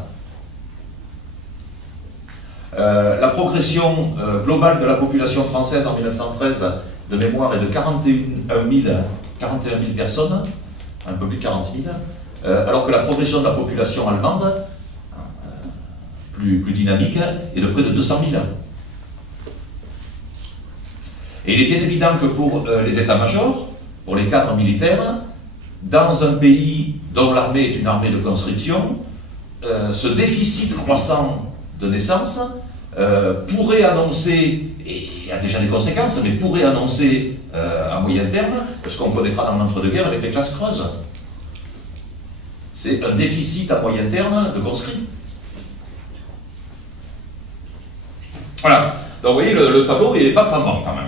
La progression globale de la population française en 1913 de mémoire est de 41 000 personnes, un peu plus de 40 000, alors que la progression de la population allemande, plus dynamique, est de près de 200 000. Et il est bien évident que pour les états-majors, pour les cadres militaires, dans un pays dont l'armée est une armée de conscription, ce déficit croissant de naissance pourrait annoncer, et a déjà des conséquences, mais pourrait annoncer à moyen terme ce qu'on connaîtra dans l'entre-deux-guerres avec les classes creuses. C'est un déficit à moyen terme de conscrits. Voilà. Donc vous voyez, le tableau n'est pas flambant quand même.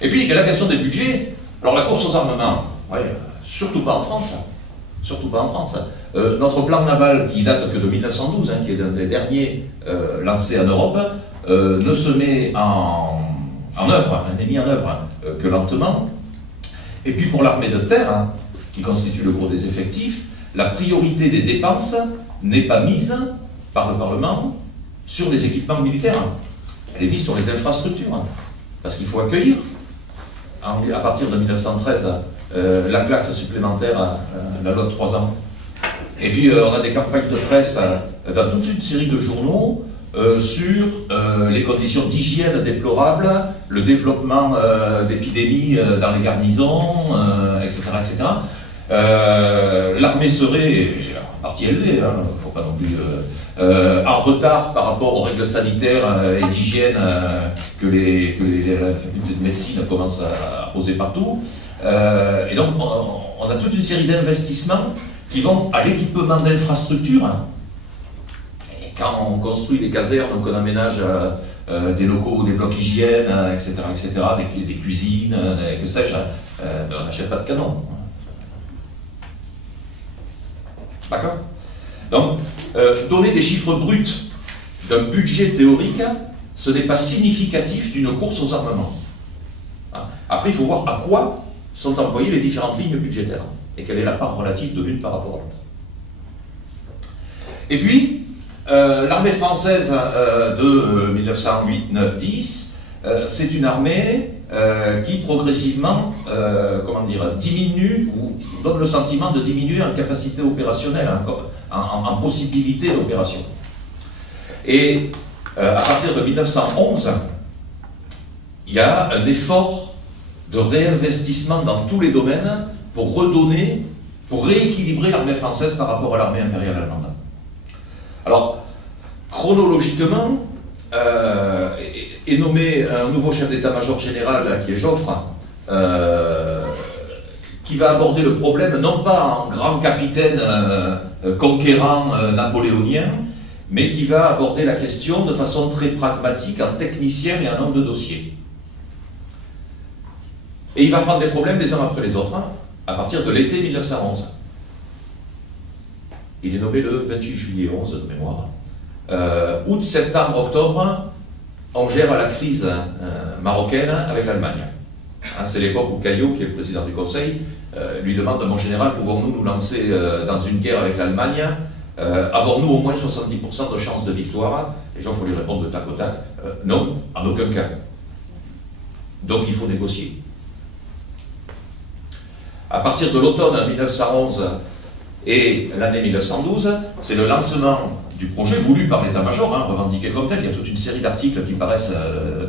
Et puis, il y a la question des budgets. Alors la course aux armements, ouais, surtout pas en France. Surtout pas en France. Notre plan naval, qui date que de 1912, qui est l'un des derniers lancés en Europe, ne se met en œuvre, n'est mis en œuvre que lentement. Et puis pour l'armée de terre, qui constitue le gros des effectifs, la priorité des dépenses n'est pas mise par le Parlement sur les équipements militaires. Elle est mise sur les infrastructures. Parce qu'il faut accueillir, à partir de 1913, la classe supplémentaire, la loi de 3 ans. Et puis on a des campagnes de presse dans toute une série de journaux sur les conditions d'hygiène déplorables, le développement d'épidémies dans les garnisons, etc. etc. L'armée serait, en partie élevée, il ne faut pas non plus, en retard par rapport aux règles sanitaires et d'hygiène que les facultés de médecine commencent à poser partout. Et donc on a toute une série d'investissements qui vont à l'équipement d'infrastructures. Et quand on construit des casernes, donc on aménage des locaux, des blocs hygiène, etc., des cuisines, que sais-je, on n'achète pas de canons. D'accord? Donc, donner des chiffres bruts d'un budget théorique, ce n'est pas significatif d'une course aux armements. Après, il faut voir à quoi sont employées les différentes lignes budgétaires et quelle est la part relative de l'une par rapport à l'autre. Et puis, l'armée française de 1908, 9, 10, c'est une armée qui progressivement diminue ou donne le sentiment de diminuer en capacité opérationnelle, en possibilité d'opération. Et à partir de 1911, il y a un effort de réinvestissement dans tous les domaines pour redonner, pour rééquilibrer l'armée française par rapport à l'armée impériale allemande. Alors, chronologiquement, est nommé un nouveau chef d'état-major général qui est Joffre, qui va aborder le problème non pas en grand capitaine conquérant napoléonien, mais qui va aborder la question de façon très pragmatique, en technicien et en homme de dossier. Et il va prendre des problèmes les uns après les autres, à partir de l'été 1911. Il est nommé le 28 juillet 11 de mémoire. Août, septembre, octobre, on gère la crise marocaine avec l'Allemagne. C'est l'époque où Caillot, qui est le président du Conseil, lui demande, mon général, pouvons-nous nous lancer dans une guerre avec l'Allemagne? Avons-nous au moins 70% de chances de victoire? Les gens, il faut lui répondre de tac au tac, non, en aucun cas. Donc il faut négocier. À partir de l'automne 1911 et l'année 1912, c'est le lancement du projet voulu par l'état-major, revendiqué comme tel. Il y a toute une série d'articles qui paraissent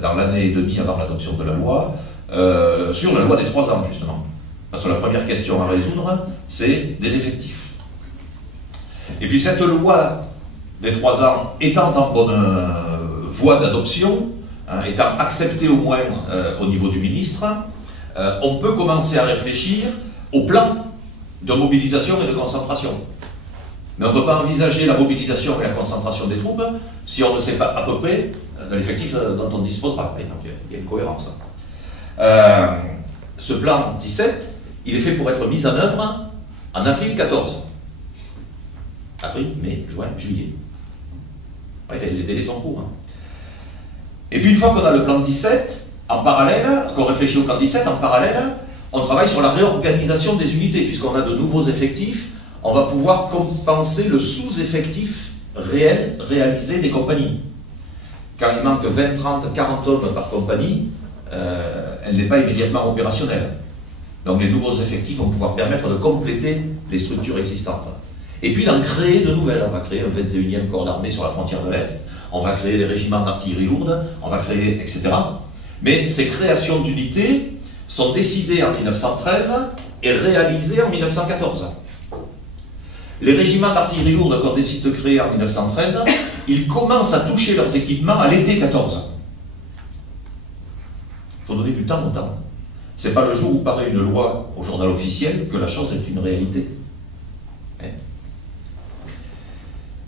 dans l'année et demie avant l'adoption de la loi, sur la loi des 3 ans, justement. Parce que la première question à résoudre, c'est des effectifs. Et puis cette loi des 3 ans étant en bonne voie d'adoption, étant acceptée au moins au niveau du ministre, on peut commencer à réfléchir au plan de mobilisation et de concentration. Mais on ne peut pas envisager la mobilisation et la concentration des troupes si on ne sait pas à peu près de l'effectif dont on disposera. Et donc il y a une cohérence. Ce plan 17, il est fait pour être mis en œuvre en avril 14. Avril, mai, juin, juillet. Ouais, les délais sont courts. Et puis une fois qu'on a le plan 17, en parallèle, qu'on réfléchit au plan 17, en parallèle, on travaille sur la réorganisation des unités. Puisqu'on a de nouveaux effectifs, on va pouvoir compenser le sous-effectif réel réalisé des compagnies. Quand il manque 20, 30, 40 hommes par compagnie, elle n'est pas immédiatement opérationnelle. Donc les nouveaux effectifs vont pouvoir permettre de compléter les structures existantes. Et puis d'en créer de nouvelles. On va créer un 21e corps d'armée sur la frontière de l'Est, on va créer des régiments d'artillerie lourde, on va créer, etc. Mais ces créations d'unités sont décidées en 1913 et réalisées en 1914. Les régiments d'artillerie lourde qu'on décide de créer en 1913, ils commencent à toucher leurs équipements à l'été 14. Il faut donner du temps au temps. Ce n'est pas le jour où paraît une loi au journal officiel que la chose est une réalité.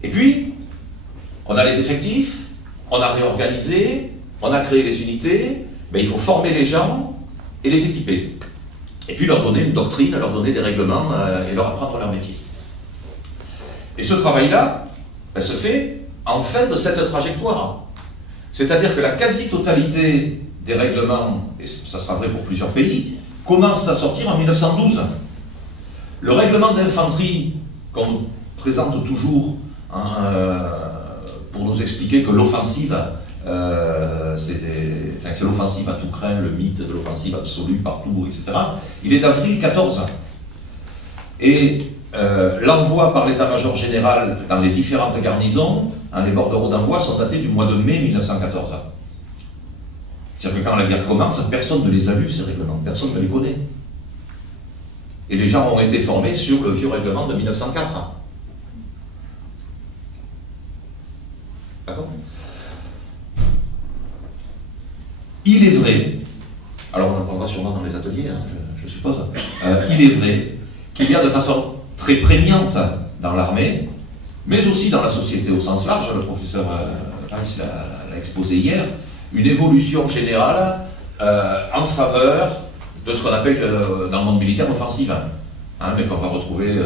Et puis, on a les effectifs, on a réorganisé, on a créé les unités, mais il faut former les gens et les équiper. Et puis leur donner une doctrine, leur donner des règlements et leur apprendre leur métier. Et ce travail-là se fait en fin de cette trajectoire. C'est-à-dire que la quasi-totalité des règlements, et ça sera vrai pour plusieurs pays, commence à sortir en 1912. Le règlement d'infanterie qu'on nous présente toujours pour nous expliquer que l'offensive, c'est l'offensive à tout craint, le mythe de l'offensive absolue partout, etc. Il est d'avril 14. Et l'envoi par l'état-major général dans les différentes garnisons, les bordereaux d'envoi sont datés du mois de mai 1914. C'est-à-dire que quand la guerre commence, personne ne les a lus, ces règlements, personne ne les connaît. Et les gens ont été formés sur le vieux règlement de 1904. D'accord ? Il est vrai, alors on en parlera sûrement dans les ateliers, je suppose, il est vrai qu'il y a de façon très prégnante dans l'armée, mais aussi dans la société au sens large, le professeur Rice l'a exposé hier, une évolution générale en faveur de ce qu'on appelle dans le monde militaire l'offensive, mais qu'on va retrouver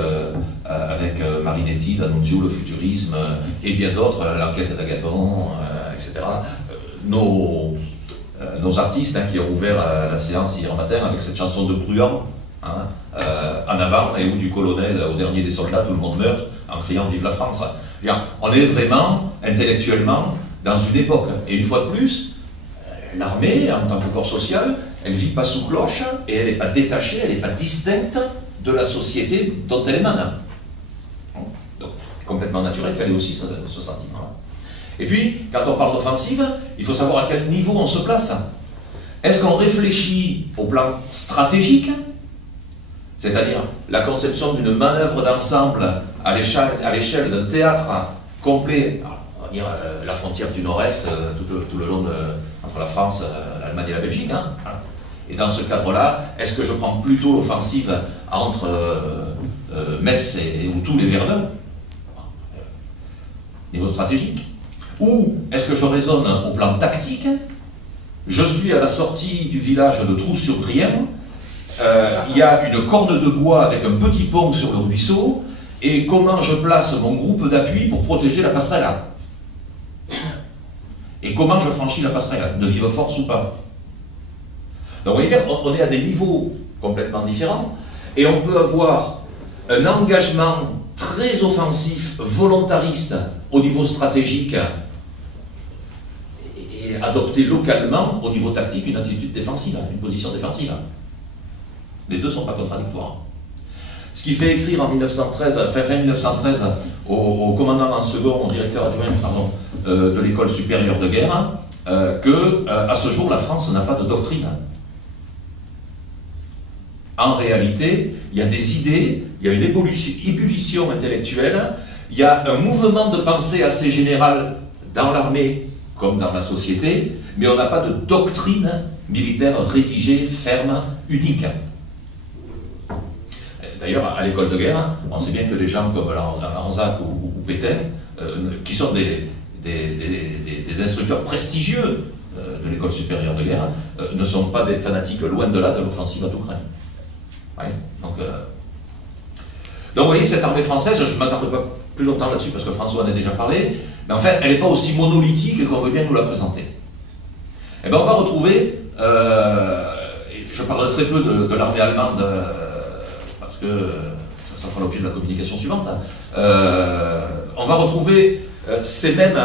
avec Marinetti, D'Annunzio, le futurisme, et bien d'autres, l'enquête d'Agathon, etc. Nos artistes qui ont ouvert la séance hier matin avec cette chanson de Bruant, en avant, et où du colonel au dernier des soldats, tout le monde meurt en criant « Vive la France ». On est vraiment, intellectuellement, dans une époque. Et une fois de plus, l'armée, en tant que corps social, elle ne vit pas sous cloche, et elle n'est pas détachée, elle n'est pas distincte de la société dont elle émane. Donc, complètement naturel qu'elle ait aussi ce sentiment-là. Et puis, quand on parle d'offensive, il faut savoir à quel niveau on se place. Est-ce qu'on réfléchit au plan stratégique, c'est-à-dire la conception d'une manœuvre d'ensemble à l'échelle d'un théâtre complet, on va dire la frontière du Nord-Est, tout le long entre la France, l'Allemagne et la Belgique, hein. Et dans ce cadre-là, est-ce que je prends plutôt l'offensive entre Metz ou Toul et Verdun, niveau stratégique, ou est-ce que je raisonne au plan tactique? Je suis à la sortie du village de Trou-sur-Brienne, il y a une corne de bois avec un petit pont sur le ruisseau, et comment je place mon groupe d'appui pour protéger la passerelle? Et comment je franchis la passerelle? De vive force ou pas? Donc vous voyez bien, on est à des niveaux complètement différents, et on peut avoir un engagement très offensif, volontariste au niveau stratégique, et adopter localement au niveau tactique une attitude défensive, une position défensive. Les deux ne sont pas contradictoires. Ce qui fait écrire en 1913, fin 1913 au commandant en second, au directeur adjoint de l'école supérieure de guerre, qu'à ce jour la France n'a pas de doctrine. En réalité, il y a des idées, il y a une ébullition intellectuelle, il y a un mouvement de pensée assez général dans l'armée comme dans la société, mais on n'a pas de doctrine militaire rédigée, ferme, unique. D'ailleurs, à l'école de guerre, on sait bien que des gens comme Lanzac ou Pétain, qui sont des instructeurs prestigieux de l'école supérieure de guerre, ne sont pas des fanatiques, loin de là, de l'offensive à tout craint. Ouais, donc, vous voyez, cette armée française, je ne m'attarde pas plus longtemps là-dessus parce que François en a déjà parlé, mais en fait, elle n'est pas aussi monolithique qu'on veut bien nous la présenter. Et bien, on va retrouver, je parlerai très peu de l'armée allemande, parce que ça fera l'objet de la communication suivante, on va retrouver ces mêmes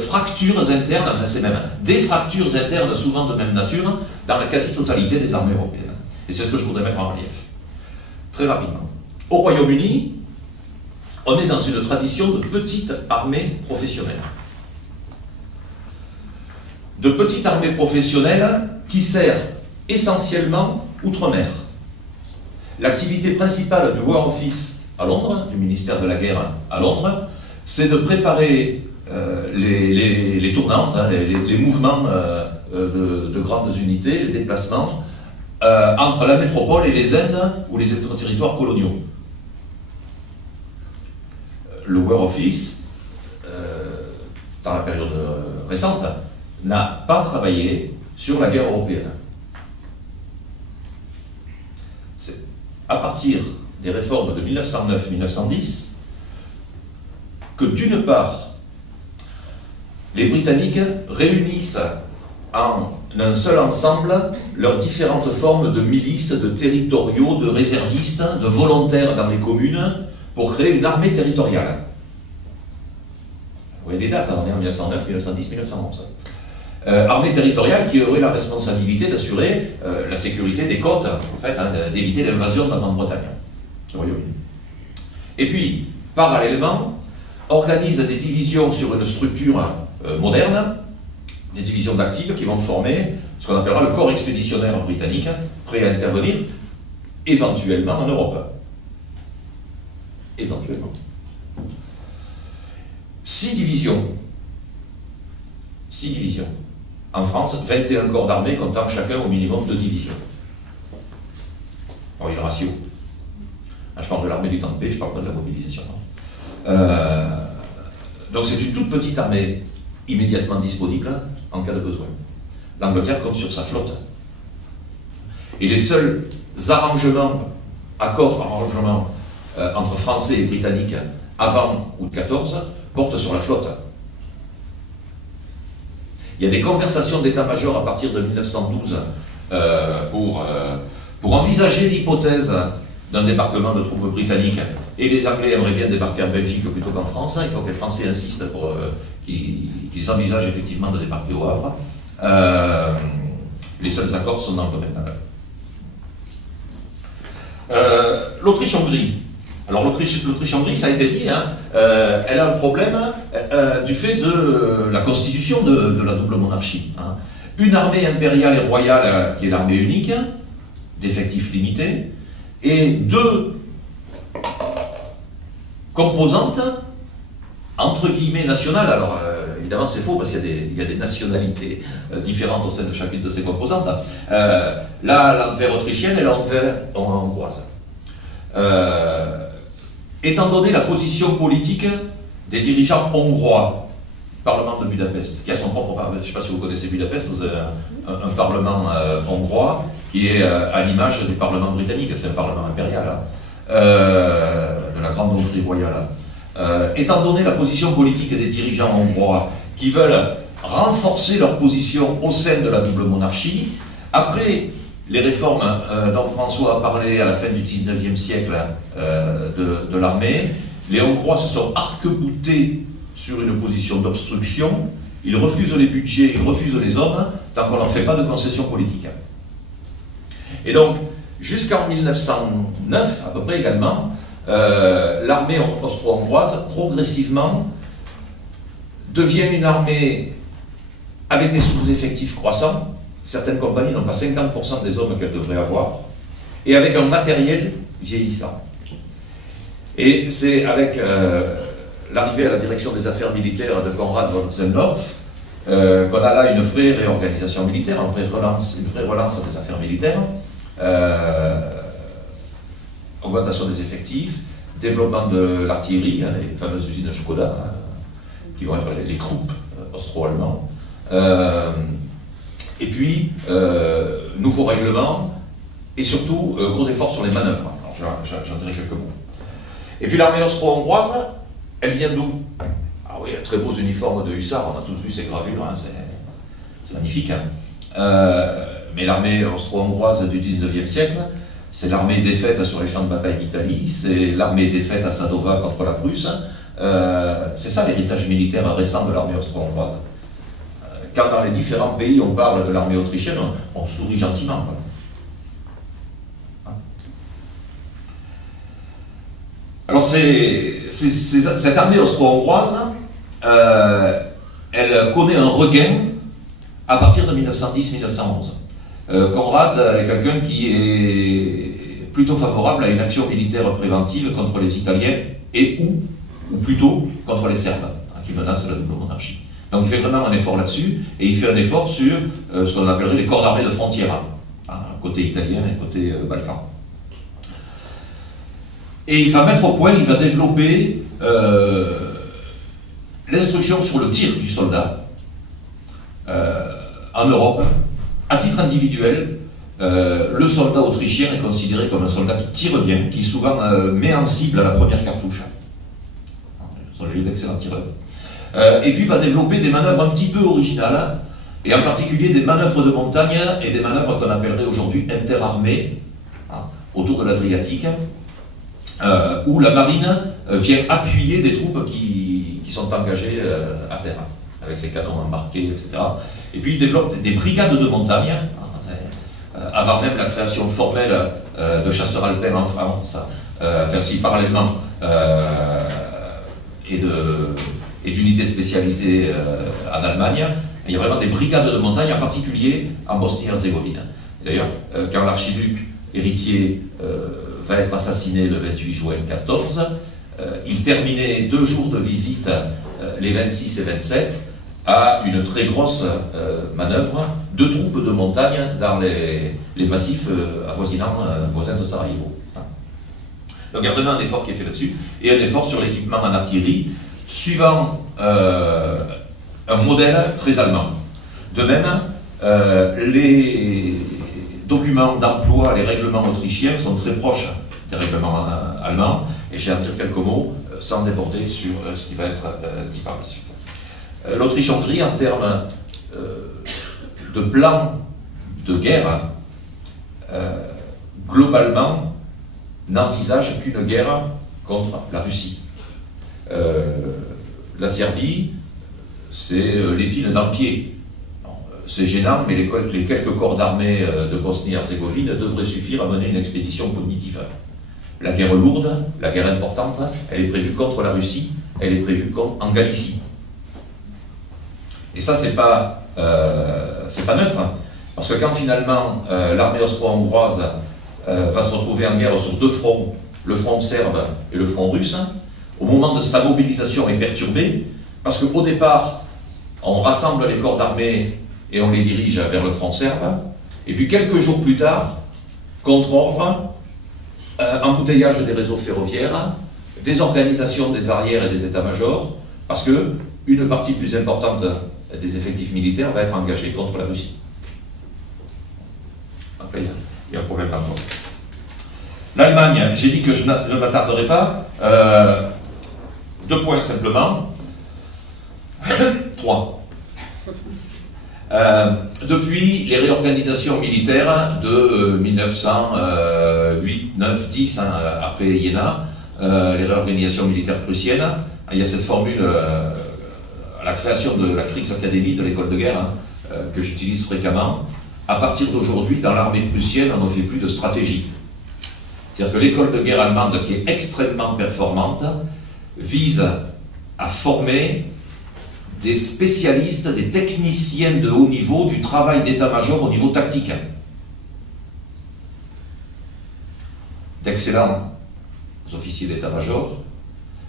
fractures internes, enfin ces mêmes des fractures internes souvent de même nature, dans la quasi-totalité des armées européennes. Et c'est ce que je voudrais mettre en relief. Très rapidement. Au Royaume-Uni, on est dans une tradition de petite armée professionnelle. De petite armée professionnelle qui sert essentiellement outre-mer. L'activité principale du War Office à Londres, du ministère de la Guerre à Londres, c'est de préparer les tournantes, hein, les mouvements de grandes unités, les déplacements entre la métropole et les Indes ou les autres territoires coloniaux. Le War Office, dans la période récente, n'a pas travaillé sur la guerre européenne. C'est à partir des réformes de 1909-1910 que d'une part, les Britanniques réunissent en un seul ensemble leurs différentes formes de milices, de territoriaux, de réservistes, de volontaires dans les communes pour créer une armée territoriale. Vous voyez les dates, on est en 1909, 1910, 1911. Armée territoriale qui aurait la responsabilité d'assurer la sécurité des côtes, en fait, hein, d'éviter l'invasion de la Grande-Bretagne, le Royaume-Uni. Et puis, parallèlement, organise des divisions sur une structure moderne, des divisions d'actifs qui vont former ce qu'on appellera le corps expéditionnaire britannique, prêt à intervenir éventuellement en Europe. Éventuellement. 6 divisions. 6 divisions. En France, 21 corps d'armée comptant chacun au minimum 2 divisions. Bon, il y a le ratio. Là, je parle de l'armée du temps de paix, je parle pas de la mobilisation. Donc c'est une toute petite armée immédiatement disponible en cas de besoin. L'Angleterre compte sur sa flotte. Et les seuls accords entre Français et Britanniques avant août 14 portent sur la flotte. Il y a des conversations d'état-major à partir de 1912 pour envisager l'hypothèse d'un débarquement de troupes britanniques. Et les Anglais aimeraient bien débarquer en Belgique plutôt qu'en France. Il faut que les Français insistent pour qu'ils envisagent effectivement de débarquer au Havre. Les seuls accords sont dans le domaine naval. L'Autriche-Hongrie. Alors l'Autriche-Hongrie, ça a été dit, hein, elle a un problème du fait de la constitution de la double monarchie. Hein. une armée impériale et royale qui est l'armée unique, d'effectifs limités, et deux composantes, entre guillemets, nationales. Alors, évidemment, c'est faux parce qu'il y a des nationalités différentes au sein de chacune de ces composantes. Là, l'Angleterre autrichienne et l'Angleterre hongroise. Étant donné la position politique des dirigeants hongrois, Parlement de Budapest, qui a son propre parlement, je ne sais pas si vous connaissez Budapest, vous avez un parlement hongrois qui est à l'image du parlement britannique, c'est un parlement impérial, de la grande Hongrie royale. Étant donné la position politique des dirigeants hongrois qui veulent renforcer leur position au sein de la double monarchie, après les réformes dont François a parlé à la fin du 19e siècle de l'armée, les Hongrois se sont arc-boutés sur une position d'obstruction, ils refusent les budgets, ils refusent les hommes, tant qu'on ne leur fait pas de concessions politiques. Et donc, jusqu'en 1909, à peu près également, l'armée austro-hongroise, progressivement, devient une armée avec des sous-effectifs croissants. Certaines compagnies n'ont pas 50% des hommes qu'elles devraient avoir, et avec un matériel vieillissant. Et c'est avec l'arrivée à la direction des affaires militaires de Konrad von Zellendorf qu'on a là une vraie réorganisation militaire, une vraie relance des affaires militaires, augmentation des effectifs, développement de l'artillerie, les fameuses usines Škoda, qui vont être les troupes austro-allemands. Et puis, nouveaux règlements, et surtout, gros efforts sur les manœuvres. Alors, j'en dirai quelques mots. Et puis l'armée austro-hongroise, elle vient d'où? Ah oui, très beaux uniformes de hussards, on a tous vu ces gravures, hein, c'est magnifique. Hein. Mais l'armée austro-hongroise du 19e siècle, c'est l'armée défaite sur les champs de bataille d'Italie, c'est l'armée défaite à Sadova contre la Prusse. C'est ça l'héritage militaire récent de l'armée austro-hongroise. Quand dans les différents pays on parle de l'armée autrichienne, on sourit gentiment. Alors cette armée austro-hongroise, elle connaît un regain à partir de 1910-1911. Konrad est quelqu'un qui est plutôt favorable à une action militaire préventive contre les Italiens et ou plutôt contre les Serbes, qui menacent la double monarchie. Donc il fait vraiment un effort là-dessus, et il fait un effort sur ce qu'on appellerait les corps d'armée de frontière, côté italien et côté Balkan. Et il va mettre au point, il va développer l'instruction sur le tir du soldat en Europe. À titre individuel, le soldat autrichien est considéré comme un soldat qui tire bien, qui souvent met en cible à la première cartouche. J'ai d'excellents tireurs. Et puis va développer des manœuvres un petit peu originales, et en particulier des manœuvres de montagne et des manœuvres qu'on appellerait aujourd'hui interarmées, autour de l'Adriatique, où la marine vient appuyer des troupes qui sont engagées à terre, avec ses canons embarqués, etc. Et puis il développe des brigades de montagne, avant même la création formelle de chasseurs alpins en France, enfin aussi parallèlement, et d'unités spécialisées en Allemagne. Il y a vraiment des brigades de montagne, en particulier en Bosnie-Herzégovine. D'ailleurs, quand l'archiduc héritier va être assassiné le 28 juin 14, il terminait 2 jours de visite, les 26 et 27, à une très grosse manœuvre de troupes de montagne dans les massifs voisins de Sarajevo. Donc il y a vraiment un effort qui est fait là-dessus, et un effort sur l'équipement en artillerie, suivant un modèle très allemand. De même, les documents d'emploi, les règlements autrichiens sont très proches des règlements allemands, et je vais en dire quelques mots sans déborder sur ce qui va être dit par la suite. L'Autriche-Hongrie, en termes de plan de guerre, globalement, n'envisage qu'une guerre contre la Russie. La Serbie, c'est l'épine dans le pied. C'est gênant, mais les quelques corps d'armée de Bosnie-Herzégovine devraient suffire à mener une expédition cognitive. La guerre lourde, la guerre importante, elle est prévue contre la Russie, elle est prévue en Galicie. Et ça, c'est pas c'est pas neutre, parce que quand finalement l'armée austro-hongroise va se retrouver en guerre sur deux fronts, le front serbe et le front russe, au moment de sa mobilisation est perturbée, parce qu'au départ, on rassemble les corps d'armée et on les dirige vers le front serbe, et puis quelques jours plus tard, contre-ordre, embouteillage des réseaux ferroviaires, désorganisation des arrières et des états-majors, parce que une partie plus importante des effectifs militaires va être engagée contre la Russie. Après, il y a un problème encore. L'Allemagne, j'ai dit que je ne m'attarderai pas. 2 points simplement. 3. Depuis les réorganisations militaires de 1908, 9, 10, après Iéna, les réorganisations militaires prussiennes, il y a cette formule à la création de la Kriegsakademie, de l'école de guerre, que j'utilise fréquemment. À partir d'aujourd'hui, dans l'armée prussienne, on ne fait plus de stratégie. C'est-à-dire que l'école de guerre allemande, qui est extrêmement performante, vise à former des spécialistes, des techniciens de haut niveau du travail d'état-major au niveau tactique. D'excellents officiers d'état-major,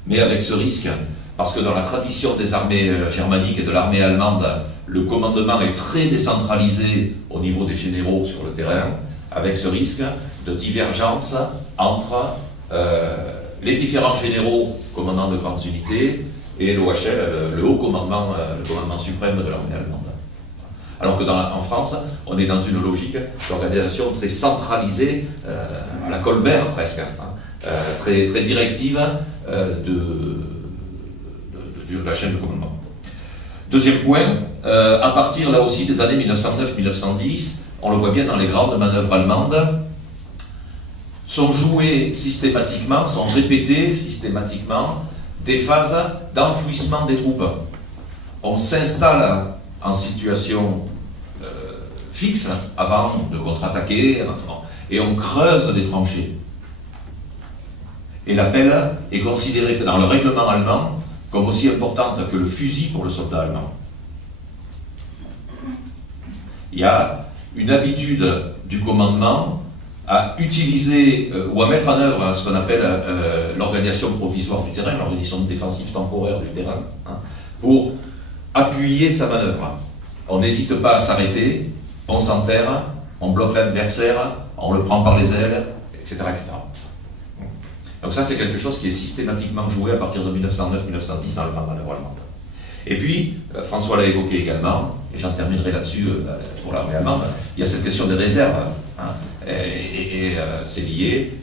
mais avec ce risque, parce que dans la tradition des armées germaniques et de l'armée allemande, le commandement est très décentralisé au niveau des généraux sur le terrain, avec ce risque de divergence entre les différents généraux commandant de grandes unités et l'OHL, le haut commandement, le commandement suprême de l'armée allemande. Alors que en France, on est dans une logique d'organisation très centralisée, à la Colbert presque, très, très directive de la chaîne de commandement. Deuxième point, à partir là aussi des années 1909-1910, on le voit bien dans les grandes manœuvres allemandes, sont jouées systématiquement, sont répétées systématiquement des phases d'enfouissement des troupes. On s'installe en situation fixe avant de contre-attaquer et on creuse des tranchées. Et la pelle est considérée dans le règlement allemand comme aussi importante que le fusil pour le soldat allemand. Il y a une habitude du commandement à utiliser ou à mettre en œuvre ce qu'on appelle l'organisation provisoire du terrain, l'organisation défensive temporaire du terrain, pour appuyer sa manœuvre. On n'hésite pas à s'arrêter, on s'enterre, on bloque l'adversaire, on le prend par les ailes, etc. etc. Donc ça, c'est quelque chose qui est systématiquement joué à partir de 1909-1910 dans le plan de manœuvre allemande. Et puis, François l'a évoqué également, et j'en terminerai là-dessus pour l'armée allemande, il y a cette question des réserves, c'est lié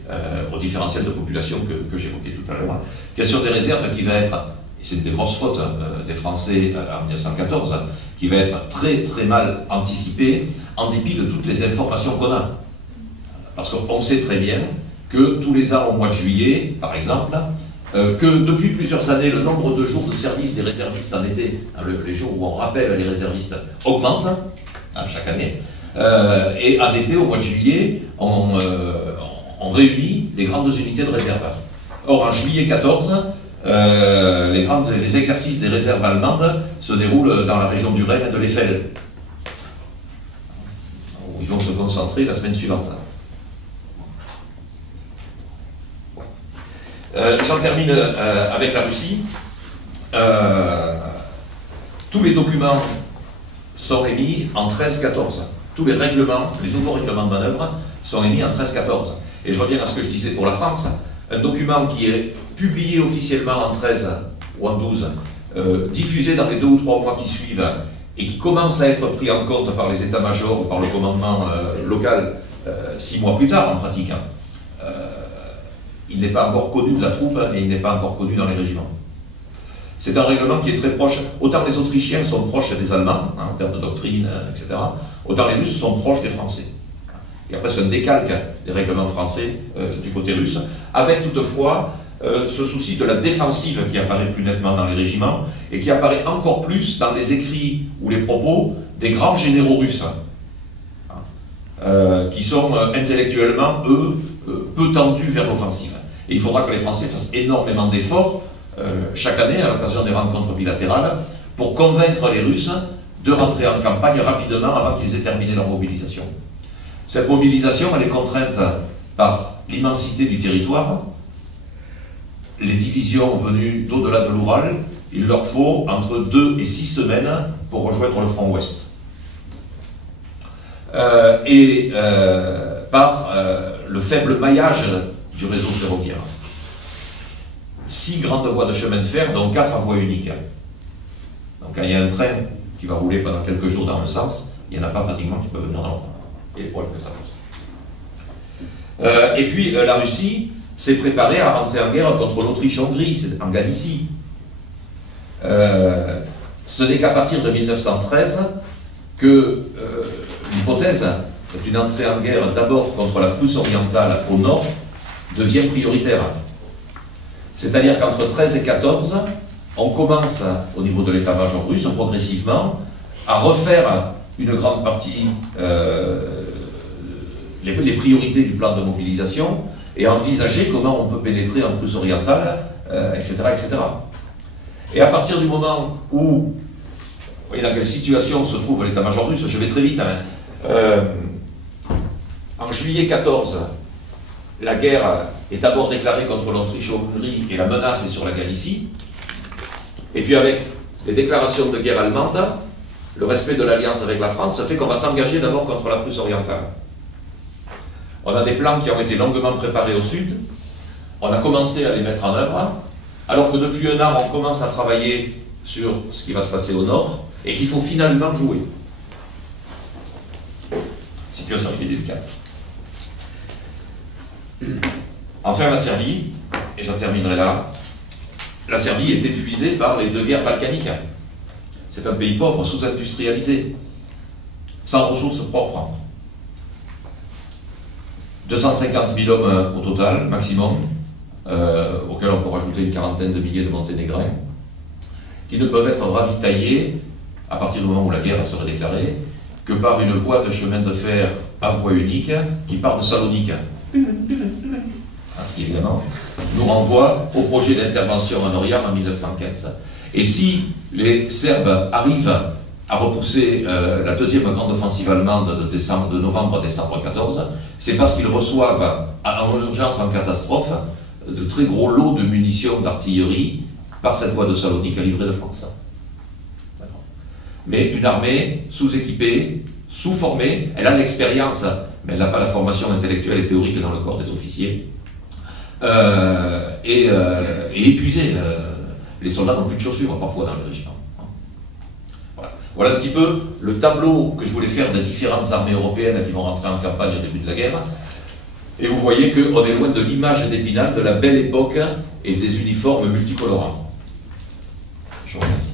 au différentiel de population que j'évoquais tout à l'heure. Question des réserves qui va être, et c'est une des grosses fautes des Français en 1914, qui va être très très mal anticipée en dépit de toutes les informations qu'on a. Parce qu'on sait très bien que tous les ans au mois de juillet, par exemple, que depuis plusieurs années, le nombre de jours de service des réservistes en été, les jours où on rappelle les réservistes, augmente chaque année. Et en été, au mois de juillet, on réunit les grandes unités de réserve. Or, en juillet 14, les exercices des réserves allemandes se déroulent dans la région du Rhin et de l'Eifel, où ils vont se concentrer la semaine suivante. J'en termine avec la Russie. Tous les documents sont émis en 13-14. Tous les règlements, les nouveaux règlements de manœuvre sont émis en 13-14. Et je reviens à ce que je disais pour la France. Un document qui est publié officiellement en 13 ou en 12, diffusé dans les 2 ou 3 mois qui suivent, et qui commence à être pris en compte par les états-majors ou par le commandement local 6 mois plus tard en pratique. Il n'est pas encore connu de la troupe et il n'est pas encore connu dans les régiments. C'est un règlement qui est très proche, autant les Autrichiens sont proches des Allemands, en termes de doctrine, etc., autant les Russes sont proches des Français. Il y a presque un décalque des règlements français du côté russe, avec toutefois ce souci de la défensive qui apparaît plus nettement dans les régiments et qui apparaît encore plus dans les écrits ou les propos des grands généraux russes, qui sont intellectuellement, eux, peu tendus vers l'offensive. Et il faudra que les Français fassent énormément d'efforts chaque année à l'occasion des rencontres bilatérales pour convaincre les Russes de rentrer en campagne rapidement avant qu'ils aient terminé leur mobilisation. Cette mobilisation, elle est contrainte par l'immensité du territoire. Les divisions venues d'au-delà de l'Oural, il leur faut entre 2 et 6 semaines pour rejoindre le front ouest. Par le faible maillage du réseau ferroviaire. 6 grandes voies de chemin de fer, dont 4 à voie unique. Donc quand il y a un train qui va rouler pendant quelques jours dans un sens, il n'y en a pas pratiquement qui peuvent venir dans l'autre. Et voilà que ça pose. Et puis la Russie s'est préparée à rentrer en guerre contre l'Autriche-Hongrie, en Galicie. Ce n'est qu'à partir de 1913 que l'hypothèse d'une entrée en guerre d'abord contre la Prusse orientale au nord devient prioritaire. C'est-à-dire qu'entre 13 et 14, on commence au niveau de l'état-major russe progressivement à refaire une grande partie les priorités du plan de mobilisation et à envisager comment on peut pénétrer en Prusse orientale, etc., etc. Et à partir du moment où, vous voyez dans quelle situation se trouve l'état-major russe, je vais très vite, en juillet 14, la guerre est d'abord déclarée contre l'Autriche-Hongrie et la menace est sur la Galicie. Et puis avec les déclarations de guerre allemandes, le respect de l'alliance avec la France fait qu'on va s'engager d'abord contre la Prusse orientale. On a des plans qui ont été longuement préparés au sud, on a commencé à les mettre en œuvre, alors que depuis un an on commence à travailler sur ce qui va se passer au nord et qu'il faut finalement jouer. Situation qui est délicate. Enfin la Serbie, et j'en terminerai là, la Serbie est épuisée par les 2 guerres balkaniques. C'est un pays pauvre, sous-industrialisé, sans ressources propres. 250 000 hommes au total, maximum, auquel on peut rajouter une quarantaine de milliers de Monténégrins, qui ne peuvent être ravitaillés, à partir du moment où la guerre serait déclarée, que par une voie de chemin de fer à voie unique qui part de Salonique. Ce qui évidemment nous renvoie au projet d'intervention en Orient en 1915. Et si les Serbes arrivent à repousser la deuxième grande offensive allemande de novembre-décembre 14, c'est parce qu'ils reçoivent en urgence, en catastrophe, de très gros lots de munitions d'artillerie par cette voie de Salonique à livrer de France. Mais une armée sous-équipée, sous-formée, elle a l'expérience, mais elle n'a pas la formation intellectuelle et théorique dans le corps des officiers, et épuisée. Les soldats n'ont plus de chaussures parfois dans le régiment. Voilà un petit peu le tableau que je voulais faire des différentes armées européennes qui vont rentrer en campagne au début de la guerre. Et vous voyez qu'on est loin de l'image d'Épinal de la belle époque et des uniformes multicolorants. Je vous remercie.